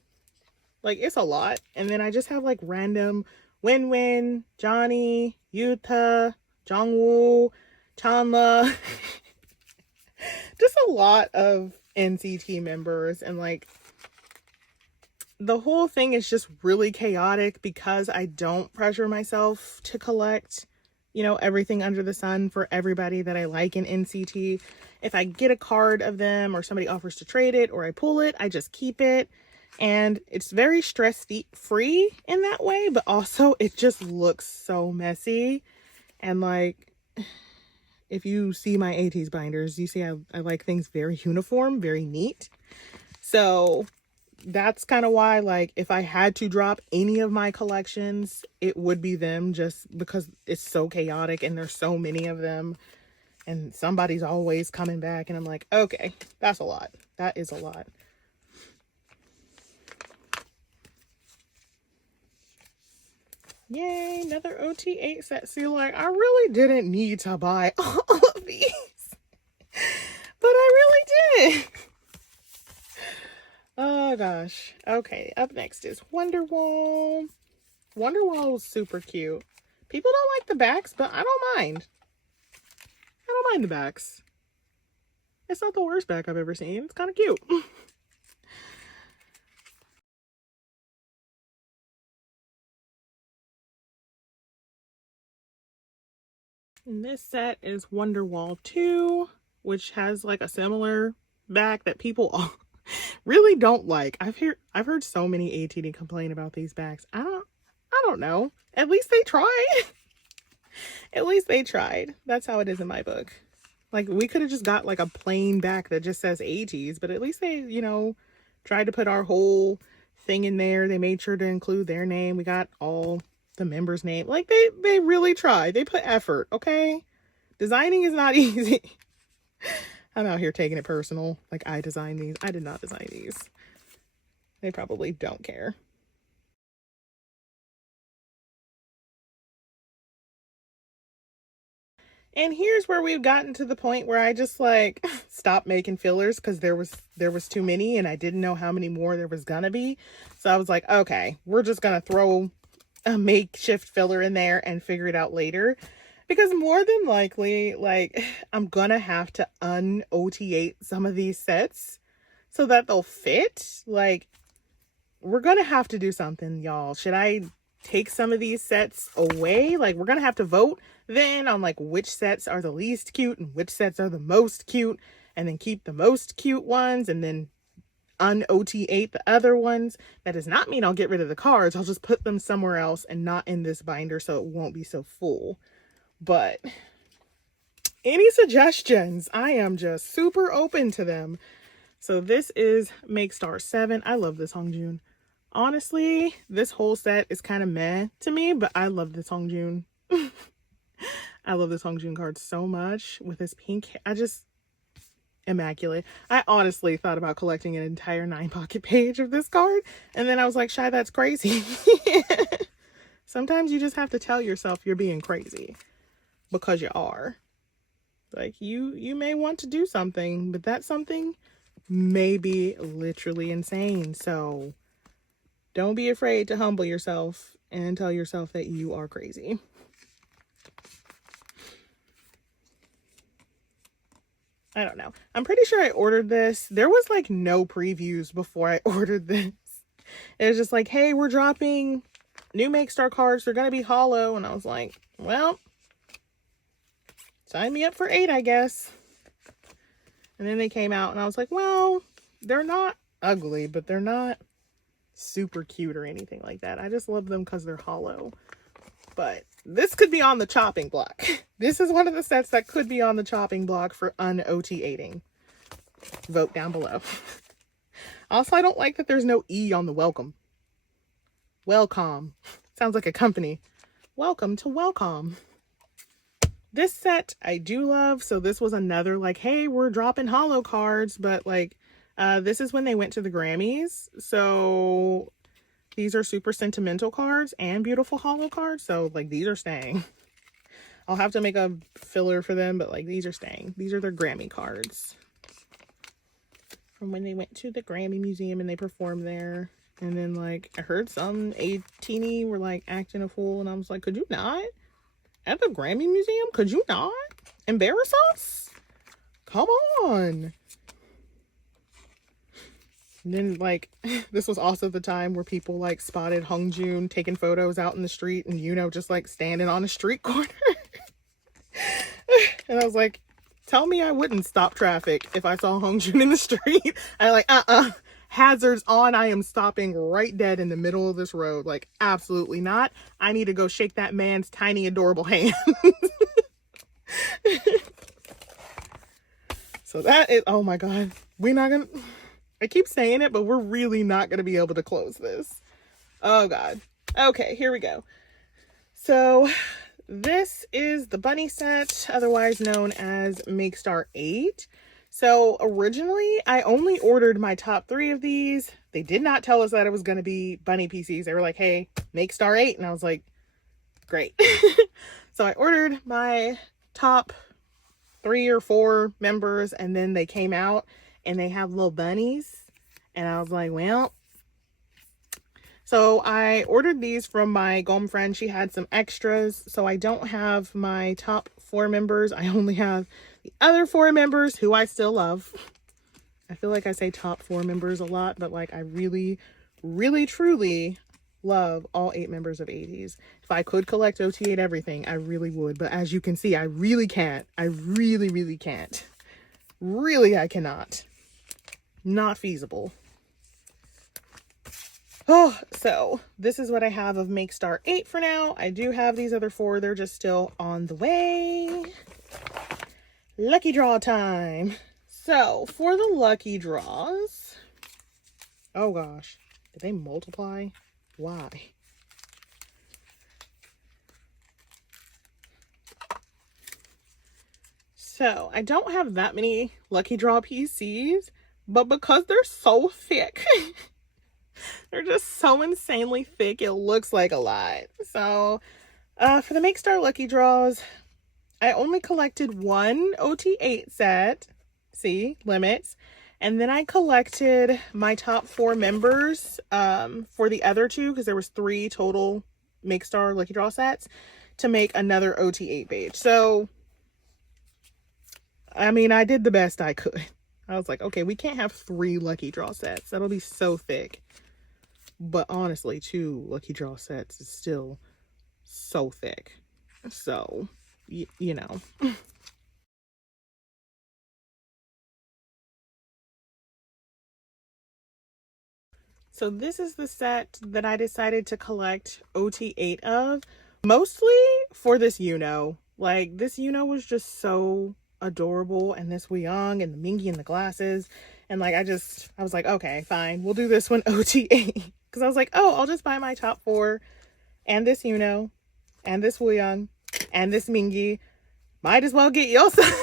like, it's a lot. And then I just have like random Win, Johnny, Yuta, Jongwoo, Chanla. Just a lot of NCT members, and like the whole thing is just really chaotic because I don't pressure myself to collect, you know, everything under the sun for everybody that I like in NCT. If I get a card of them or somebody offers to trade it or I pull it, I just keep it. And it's very stress-free in that way, but also it just looks so messy. And like, if you see my Ateez binders, you see I like things very uniform, very neat. So that's kind of why, like, if I had to drop any of my collections, it would be them, just because it's so chaotic and there's so many of them and somebody's always coming back, and I'm like, okay, that's a lot. That is a lot. Yay, another OT8 set. See, like, I really didn't need to buy all of these, but I really did. Oh gosh. Okay, up next is Wonderwall. Wonderwall is super cute. People don't like the backs, but I don't mind. I don't mind the backs. It's not the worst back I've ever seen. It's kind of cute. And this set is Wonderwall 2, which has like a similar back that people all really don't like. I've heard so many ATD complain about these backs. I don't know. At least they tried. At least they tried. That's how it is in my book. Like, we could have just got like a plain back that just says Ateez, but at least they, you know, tried to put our whole thing in there. They made sure to include their name. We got all the members' name. Like, they really tried. They put effort, okay? Designing is not easy. I'm out here taking it personal. Like, I designed these. I did not design these. They probably don't care. And here's where we've gotten to the point where I just like stopped making fillers because there was too many and I didn't know how many more there was gonna be. So I was like, okay, we're just gonna throw a makeshift filler in there and figure it out later. Because more than likely, like, I'm gonna have to un-OT8 some of these sets so that they'll fit. Like, we're gonna have to do something, y'all. Should I take some of these sets away? Like, we're gonna have to vote then on like which sets are the least cute and which sets are the most cute, and then keep the most cute ones and then un-OT8 the other ones. That does not mean I'll get rid of the cards. I'll just put them somewhere else and not in this binder so it won't be so full. But any suggestions, I am just super open to them. So this is Make Star 7. I love this Hongjoong. Honestly, this whole set is kind of meh to me, but I love this Hongjoong. I love this Hongjoong card so much with his pink. immaculate. I honestly thought about collecting an entire 9-pocket page of this card, and then I was like, Shy, that's crazy. Sometimes you just have to tell yourself you're being crazy, because you are. Like, you may want to do something, but that something may be literally insane. So don't be afraid to humble yourself and tell yourself that you are crazy. I don't know. I'm pretty sure I ordered this. There was like no previews before I ordered this. It was just like, hey, we're dropping new Make Star cards. They're going to be hollow. And I was like, well, sign me up for 8, I guess. And then they came out and I was like, well, they're not ugly, but they're not super cute or anything like that. I just love them because they're hollow. But this could be on the chopping block. This is one of the sets that could be on the chopping block for un-OT8ing. Vote down below. Also, I don't like that there's no E on the welcome. Welcome. Sounds like a company. Welcome to Welcome. This set I do love. So this was another like, hey, we're dropping hollow cards. But like, this is when they went to the Grammys. So these are super sentimental cards and beautiful hollow cards. So like these are staying. I'll have to make a filler for them, but like these are staying. These are their Grammy cards. From when they went to the Grammy Museum and they performed there. And then like I heard some teeny were like acting a fool and I was like, could you not? At the Grammy Museum? Could you not? Embarrass us? Come on. And then, like, this was also the time where people, like, spotted Hongjoong taking photos out in the street and, you know, just, like, standing on a street corner. And I was like, tell me I wouldn't stop traffic if I saw Hongjoong in the street. I like, hazards on. I am stopping right dead in the middle of this road. Like, absolutely not. I need to go shake that man's tiny, adorable hand. So that is, oh my God. We're not gonna... I keep saying it, but we're really not going to be able to close this. Oh, God. Okay, here we go. So this is the bunny set, otherwise known as Make Star 8. So originally, I only ordered my top 3 of these. They did not tell us that it was going to be bunny PCs. They were like, hey, Make Star 8. And I was like, great. So I ordered my top 3 or 4 members, and then they came out. And they have little bunnies. And I was like, well. So I ordered these from my Gom friend. She had some extras. So I don't have my top 4 members. I only have the other 4 members who I still love. I feel like I say top 4 members a lot. But like I really, really, truly love all 8 members of Ateez. If I could collect OT8 everything, I really would. But as you can see, I really can't. I really, really can't. Really, I cannot. Not feasible. Oh, so this is what I have of Make Star 8 for now. I do have these other 4. They're just still on the way. Lucky draw time. So for the lucky draws. Oh gosh. Did they multiply? Why? So I don't have that many lucky draw PCs. But because they're so thick, they're just so insanely thick, it looks like a lot. So for the Make Star Lucky Draws, I only collected 1 OT8 set. See, limits. And then I collected my top 4 members for the other 2, because there was 3 total Make Star Lucky Draw sets, to make another OT8 page. So, I mean, I did the best I could. I was like, okay, we can't have 3 lucky draw sets. That'll be so thick. But honestly, 2 lucky draw sets is still so thick. So, you know. So this is the set that I decided to collect OT8 of. Mostly for this Yuno. Like, this Yuno was just so adorable, and this Wonderwall and the Mingy and the glasses, and like I was like, okay, fine, we'll do this one OT8, because I was like, oh, I'll just buy my top 4 and this Yuno and this Wonderwall and this Mingy. Might as well get yourself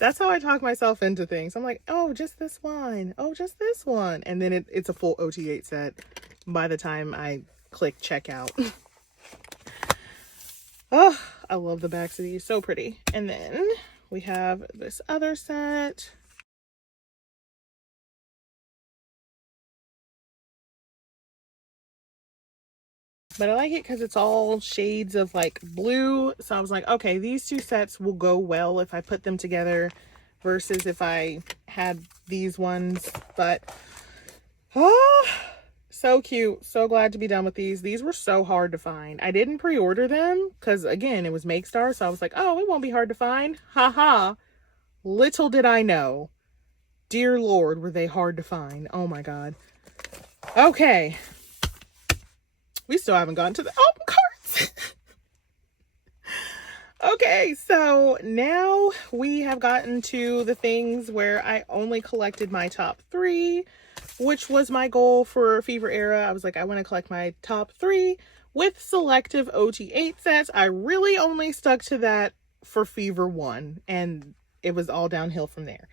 That's how I talk myself into things. I'm like, oh, just this one. Oh, just this one. And then it's a full OT8 set by the time I click checkout. Oh, I love the backs of these. So pretty. And then we have this other set. But I like it because it's all shades of like blue. So I was like, okay, these two sets will go well if I put them together versus if I had these ones. But, oh, so cute. So glad to be done with these. These were so hard to find. I didn't pre-order them because, again, it was Makestar. So I was like, oh, it won't be hard to find. Haha. Little did I know. Dear Lord, were they hard to find. Oh my God. Okay. We still haven't gotten to the album cards. Okay, so now we have gotten to the things where I only collected my top 3, which was my goal for Fever Era. I was like, I want to collect my top 3 with selective OT8 sets. I really only stuck to that for Fever 1, and it was all downhill from there.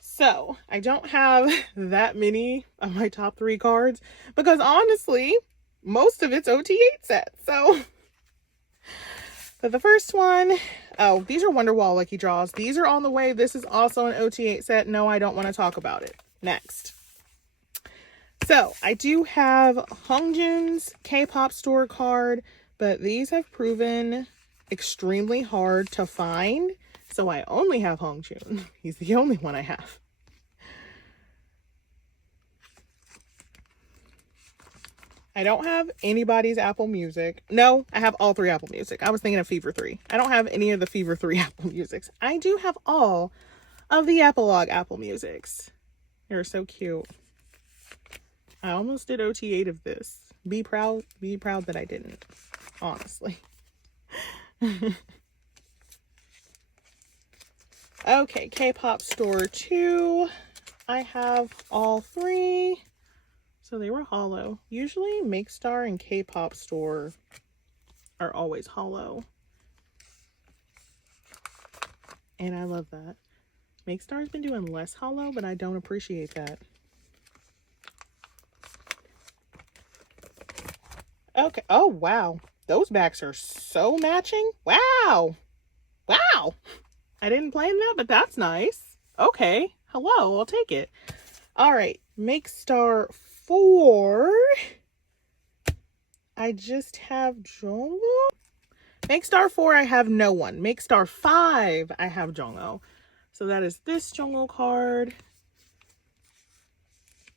So I don't have that many of my top 3 cards because honestly, most of it's OT8 sets. So the first one, oh, these are Wonderwall Lucky Draws. These are on the way. This is also an OT8 set. No, I don't want to talk about it. Next. So I do have Hongjoong's K-pop store card, but these have proven extremely hard to find. So I only have Hongjoong. He's the only one I have. I don't have anybody's Apple Music. No, I have all 3 Apple Music. I was thinking of Fever 3. I don't have any of the Fever 3 Apple Musics. I do have all of the Epilogue Apple Musics. They're so cute. I almost did OT8 of this. Be proud that I didn't, honestly. Okay, K-pop store 2. I have all 3. So they were hollow. Usually Makestar and K-pop store are always hollow. And I love that. Makestar's been doing less hollow, but I don't appreciate that. Okay. Oh, wow. Those backs are so matching. Wow. Wow. I didn't plan that, but that's nice. Okay. Hello. I'll take it. All right. Makestar 4. I just have Jongho. Makestar 4, I have no one. Makestar 5, I have Jongho. So that is this Jongho card.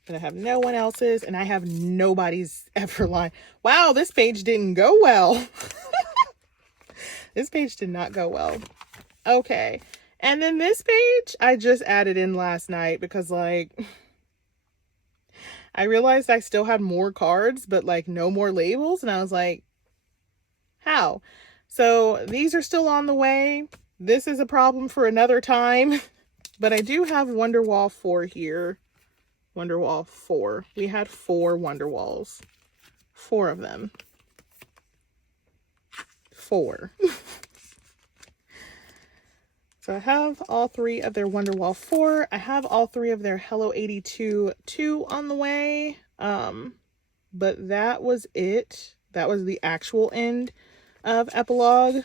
And I have no one else's, and I have nobody's Everline. Wow, this page didn't go well. This page did not go well. Okay. And then this page, I just added in last night because, like, I realized I still had more cards, but like no more labels. And I was like, how? So these are still on the way. This is a problem for another time, but I do have Wonderwall 4 here. Wonderwall 4. We had 4 Wonderwalls. 4 of them. 4. So I have all 3 of their Wonderwall 4. I have all 3 of their Hello 82 2 on the way. But that was it. That was the actual end of Epilogue.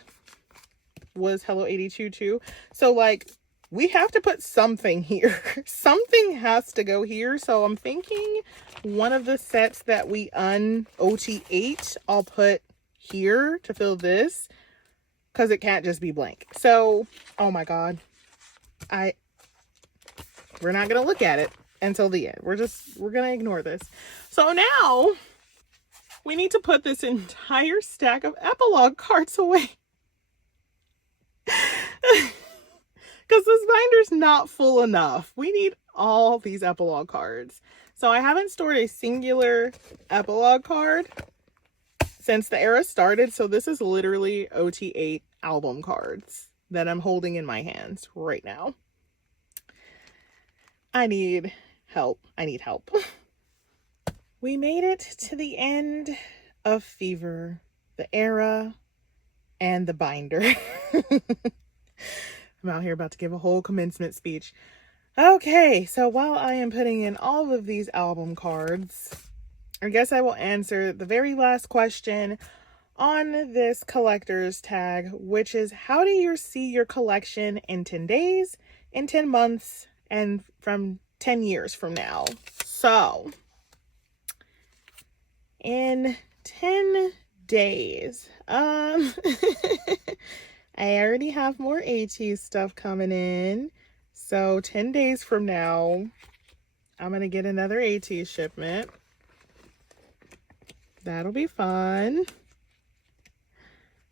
Was Hello 82 2. So like we have to put something here. Something has to go here. So I'm thinking one of the sets that we OT8, I'll put here to fill this. Because it can't just be blank. So, oh my God. We're not going to look at it until the end. We're going to ignore this. So now we need to put this entire stack of Epilogue cards away. Because this binder's not full enough. We need all these Epilogue cards. So I haven't stored a singular Epilogue card since the era started. So this is literally OT8 album cards that I'm holding in my hands right now. I need help. I need help. We made it to the end of Fever, the era, and the binder. I'm out here about to give a whole commencement speech. Okay, so while I am putting in all of these album cards, I guess I will answer the very last question on this collector's tag, which is, how do you see your collection in 10 days, in 10 months, and from 10 years from now? So, in 10 days, I already have more Ateez stuff coming in. So 10 days from now, I'm going to get another Ateez shipment. That'll be fun.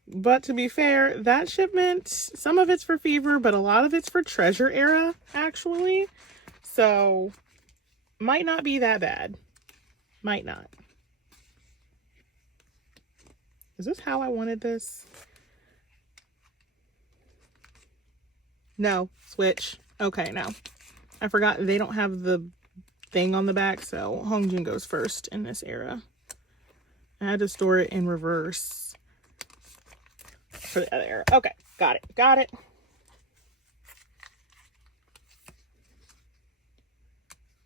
But to be fair, that shipment, some of it's for Fever, but a lot of it's for Treasure Era, actually. So, might not be that bad. Might not. Is this how I wanted this? No. Switch. Okay, no. I forgot they don't have the thing on the back, so Hongjoong goes first in this era. I had to store it in reverse for the other era. Okay, got it. Got it.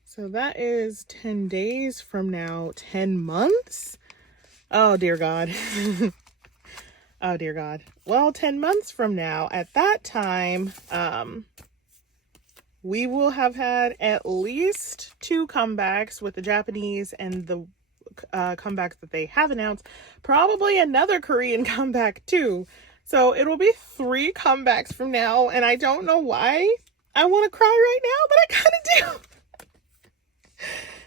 So that is 10 days from now. 10 months? Oh, dear God. Oh, dear God. Well, 10 months from now, at that time, we will have had at least 2 comebacks with the Japanese and the comebacks that they have announced. Probably another Korean comeback too. So it'll be 3 comebacks from now, and I don't know why I want to cry right now, but I kind of do.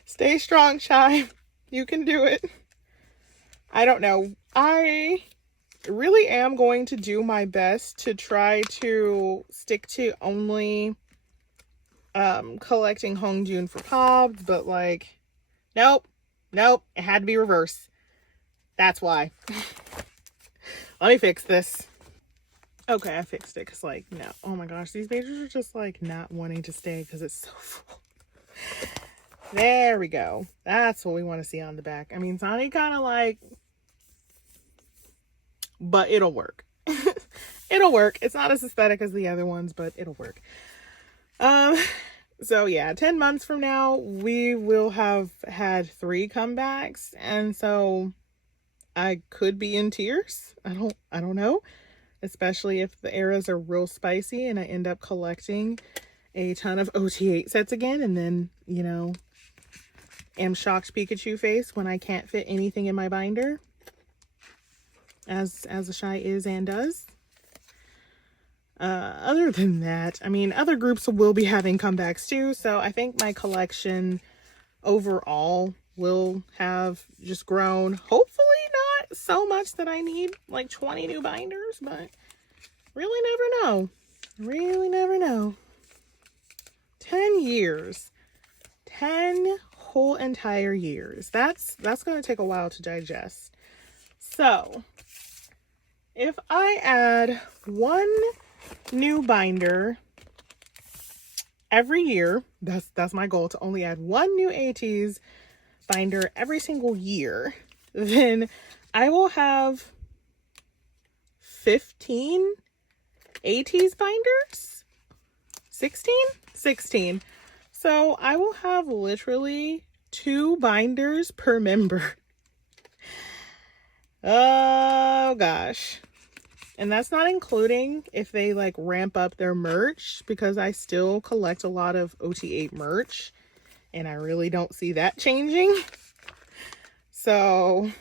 Stay strong, Chai. You can do it. I don't know. I really am going to do my best to try to stick to only collecting Hongjoong for Pops, but like, nope, it had to be reverse. That's why. Let me fix this. Okay, I fixed it because, like, no. Oh my gosh, these pages are just like not wanting to stay because it's so full. There we go. That's what we want to see on the back. I mean, Sonny kind of like, but it'll work. It'll work. It's not as aesthetic as the other ones, but it'll work. So yeah, 10 months from now, we will have had 3 comebacks. And so I could be in tears. I don't know. Especially if the eras are real spicy and I end up collecting a ton of OT8 sets again. And then, you know, am shocked Pikachu face when I can't fit anything in my binder. As a Shy is and does. Other than that, I mean, other groups will be having comebacks too, so I think my collection overall will have just grown. Hopefully not so much that I need like 20 new binders, but really never know. Really never know. 10 years. 10 whole entire years. That's going to take a while to digest. So, if I add 1 new binder every year, that's my goal, to only add 1 new Ateez binder every single year, then I will have 15 Ateez binders. 16. So I will have literally 2 binders per member. Oh gosh. And that's not including if they like ramp up their merch, because I still collect a lot of OT8 merch and I really don't see that changing. So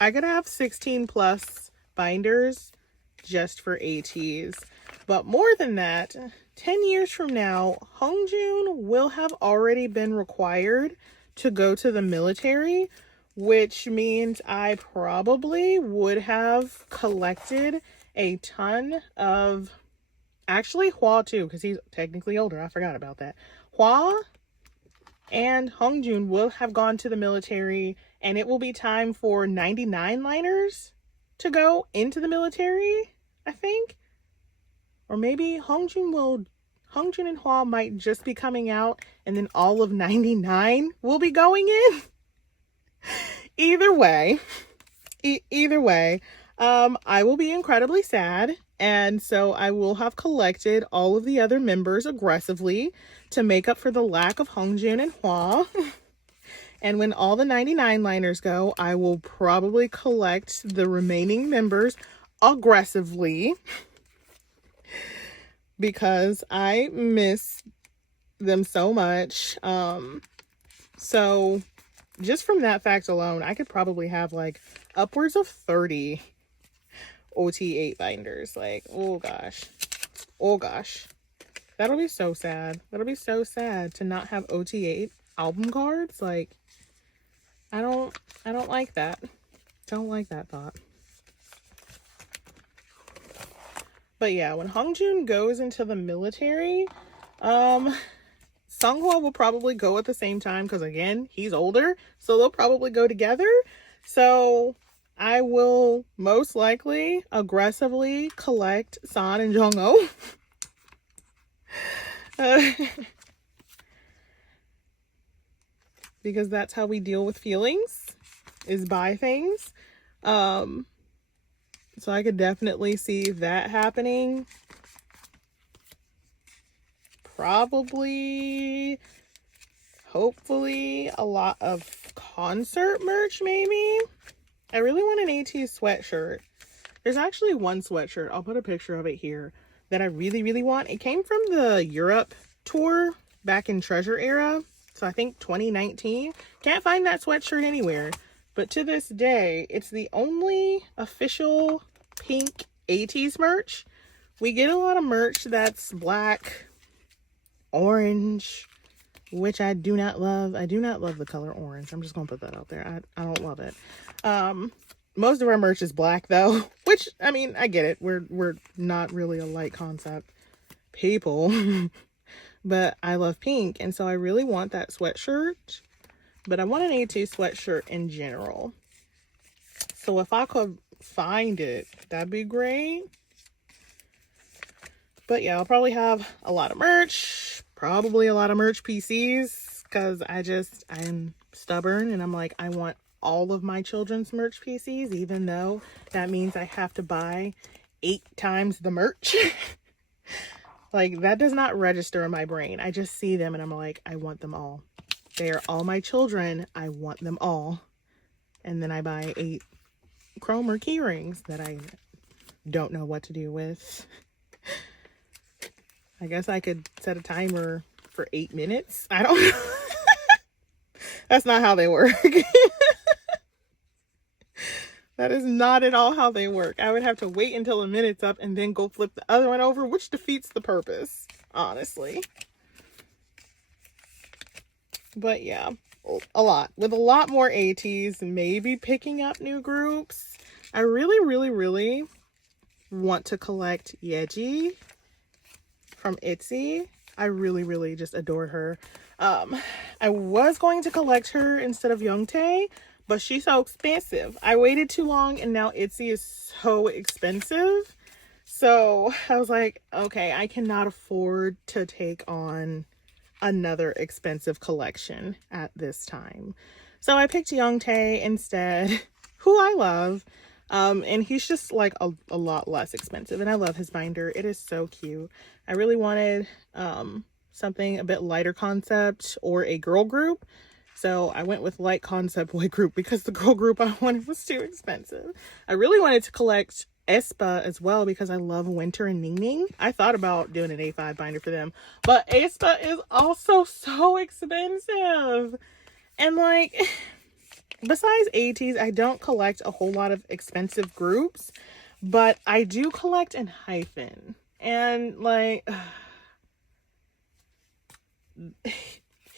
I could have 16 plus binders just for Ateez. But more than that, 10 years from now, Hongjoong will have already been required to go to the military, which means I probably would have collected a ton of, actually Hwa too, because he's technically older. I forgot about that. Hwa and Hongjoong will have gone to the military, and it will be time for 99 liners to go into the military, I think. Or maybe Hongjoong and Hwa might just be coming out, and then all of 99 will be going in. Either way, I will be incredibly sad And so I will have collected all of the other members aggressively to make up for the lack of Hongjoong and Hwa. And when all the 99 liners go, I will probably collect the remaining members aggressively because I miss them so much. So just from that fact alone, I could probably have like upwards of 30 OT8 binders. Like, oh gosh. Oh gosh. That'll be so sad. That'll be so sad to not have OT8 album cards. Like, I don't like that. Don't like that thought. But yeah, when Hongjoong goes into the military, Seonghwa will probably go at the same time because, again, he's older. So they'll probably go together. So I will most likely aggressively collect San and Jong-oh. Because that's how we deal with feelings, is buy things. So I could definitely see that happening. Probably, hopefully, a lot of concert merch, maybe. I really want an Ateez sweatshirt. There's actually one sweatshirt, I'll put a picture of it here, that I really, really want. It came from the Europe tour back in Treasure era. So I think 2019. Can't find that sweatshirt anywhere. But to this day, it's the only official pink Ateez merch. We get a lot of merch that's black, orange, which I do not love. I do not love the color orange. I'm just going to put that out there. I don't love it. Most of our merch is black though, which, I mean, I get it. We're not really a light concept people. But I love pink, and so I really want that sweatshirt. But I want an Ateez sweatshirt in general. So if I could find it, that'd be great. But yeah, I'll probably have a lot of merch. Probably a lot of merch PCs. Because I'm stubborn, and I'm like, I want all of my children's merch PCs. Even though that means I have to buy 8 times the merch. Like, that does not register in my brain. I just see them and I'm like, I want them all. They are all my children. I want them all. And then I buy 8 chrome or key rings that I don't know what to do with. I guess I could set a timer for 8 minutes. I don't know. That's not how they work. That is not at all how they work. I would have to wait until a minute's up and then go flip the other one over, which defeats the purpose, honestly. But yeah, a lot. With a lot more Ateez, maybe picking up new groups. I really, really, really want to collect Yeji from ITZY. I really, really just adore her. I was going to collect her instead of Youngtae, but she's so expensive. I waited too long and now ITZY is so expensive. So I was like, okay, I cannot afford to take on another expensive collection at this time. So I picked Youngtae instead, who I love. And he's just like a lot less expensive. And I love his binder. It is so cute. I really wanted something a bit lighter concept or a girl group. So I went with light concept boy group because the girl group I wanted was too expensive. I really wanted to collect aespa as well because I love Winter and Ningning. I thought about doing an A5 binder for them, but aespa is also so expensive. And like, besides Ateez, I don't collect a whole lot of expensive groups, but I do collect in hyphen. And like,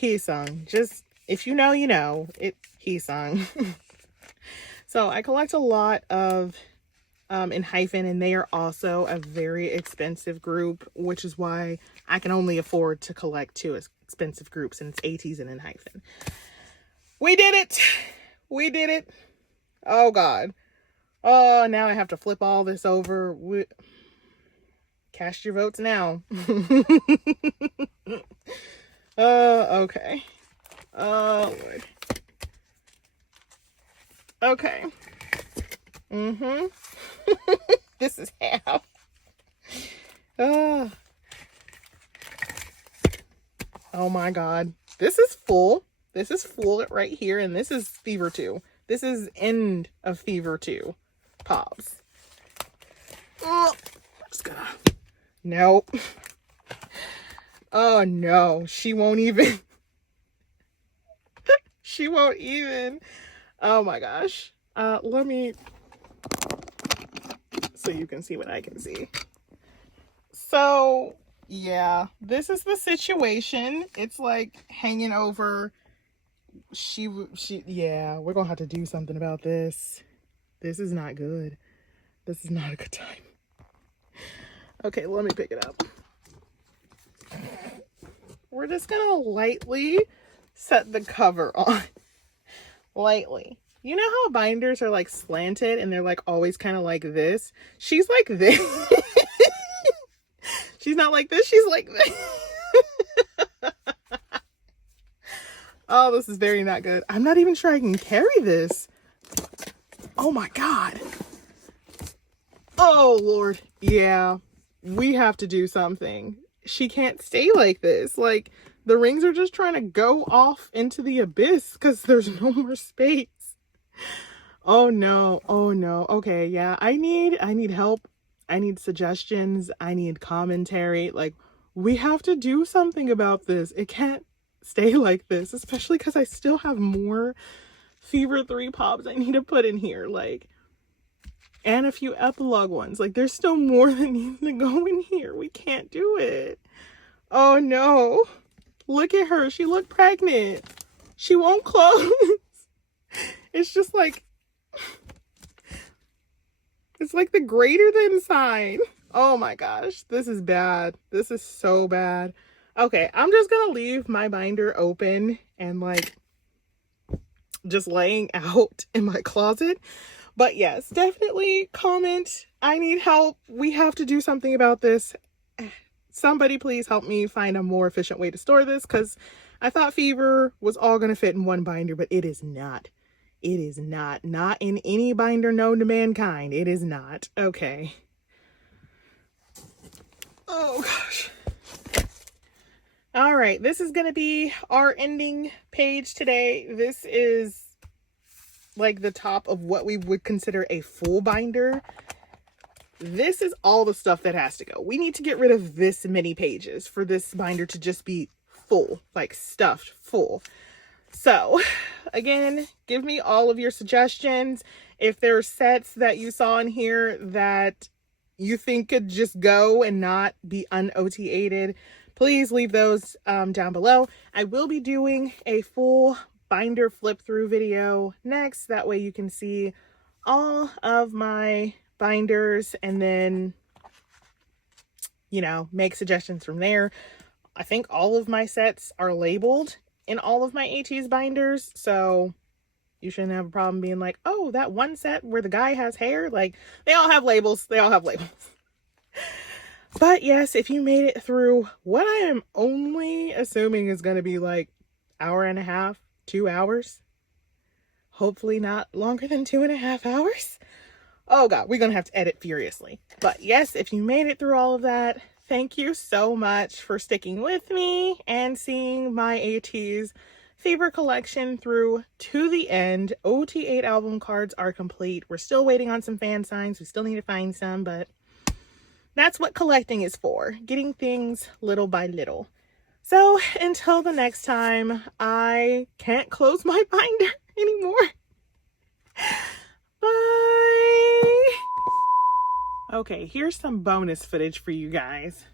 Heesung, just, if you know, you know, Heesung. So I collect a lot of in hyphen, and they are also a very expensive group, which is why I can only afford to collect 2 expensive groups, and it's Ateez and in hyphen. We did it! We did it! Oh god. Oh, now I have to flip all this over. Cast your votes now. Okay. Oh, Lord. Okay. This is how. Oh my God. This is full. This is full right here. And this is Fever 2. This is end of Fever 2 pops. Oh, just gonna... Nope. Oh no, she won't even. She won't even. Oh my gosh. Let me, so you can see what I can see. So yeah, this is the situation. It's like hanging over. Yeah, we're gonna have to do something about this. This is not good. This is not a good time. Okay, let me pick it up. We're just gonna lightly set the cover on. Lightly. You know how binders are like slanted and they're like always kind of like this? She's like this. She's not like this, she's like this. Oh, this is very not good. I'm not even sure I can carry this. Oh my God. Oh Lord. Yeah, we have to do something. She can't stay like this. Like, the rings are just trying to go off into the abyss because there's no more space. Oh no. Oh no. Okay, yeah. I need help. I need suggestions. I need commentary. Like, we have to do something about this. It can't stay like this, especially because I still have more Fever 3 pops I need to put in here. Like, and a few epilogue ones. Like, there's still more that needs to go in here. We can't do it. Oh no. Look at her. She looked pregnant. She won't close. It's just like, it's like the greater than sign. Oh my gosh. This is bad. This is so bad. Okay, I'm just gonna leave my binder open and like just laying out in my closet. But yes, definitely comment. I need help. We have to do something about this. Somebody please help me find a more efficient way to store this, because I thought Fever was all going to fit in one binder, but it is not. It is not. Not in any binder known to mankind. It is not. Okay. Oh gosh. All right, this is going to be our ending page today. This is like the top of what we would consider a full binder. This is all the stuff that has to go. We need to get rid of this many pages for this binder to just be full, like stuffed full. So again, give me all of your suggestions. If there are sets that you saw in here that you think could just go and not be un-OTA'd, please leave those down below. I will be doing a full binder flip through video next. That way you can see all of my binders and then, you know, make suggestions from there. I think all of my sets are labeled in all of my Ateez binders, so you shouldn't have a problem being like, oh, that one set where the guy has hair. Like, they all have labels. They all have labels. But yes, if you made it through what I am only assuming is going to be like hour and a half, 2 hours, hopefully not longer than 2.5 hours. Oh God, we're going to have to edit furiously. But yes, if you made it through all of that, thank you so much for sticking with me and seeing my Ateez Fever collection through to the end. OT8 album cards are complete. We're still waiting on some fan signs. We still need to find some, but that's what collecting is for. Getting things little by little. So until the next time, I can't close my binder anymore. Bye. Okay, here's some bonus footage for you guys.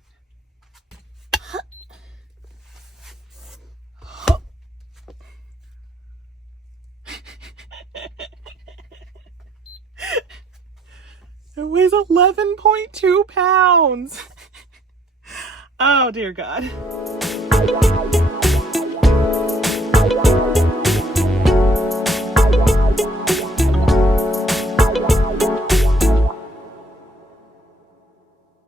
It weighs 11.2 pounds. Oh dear God.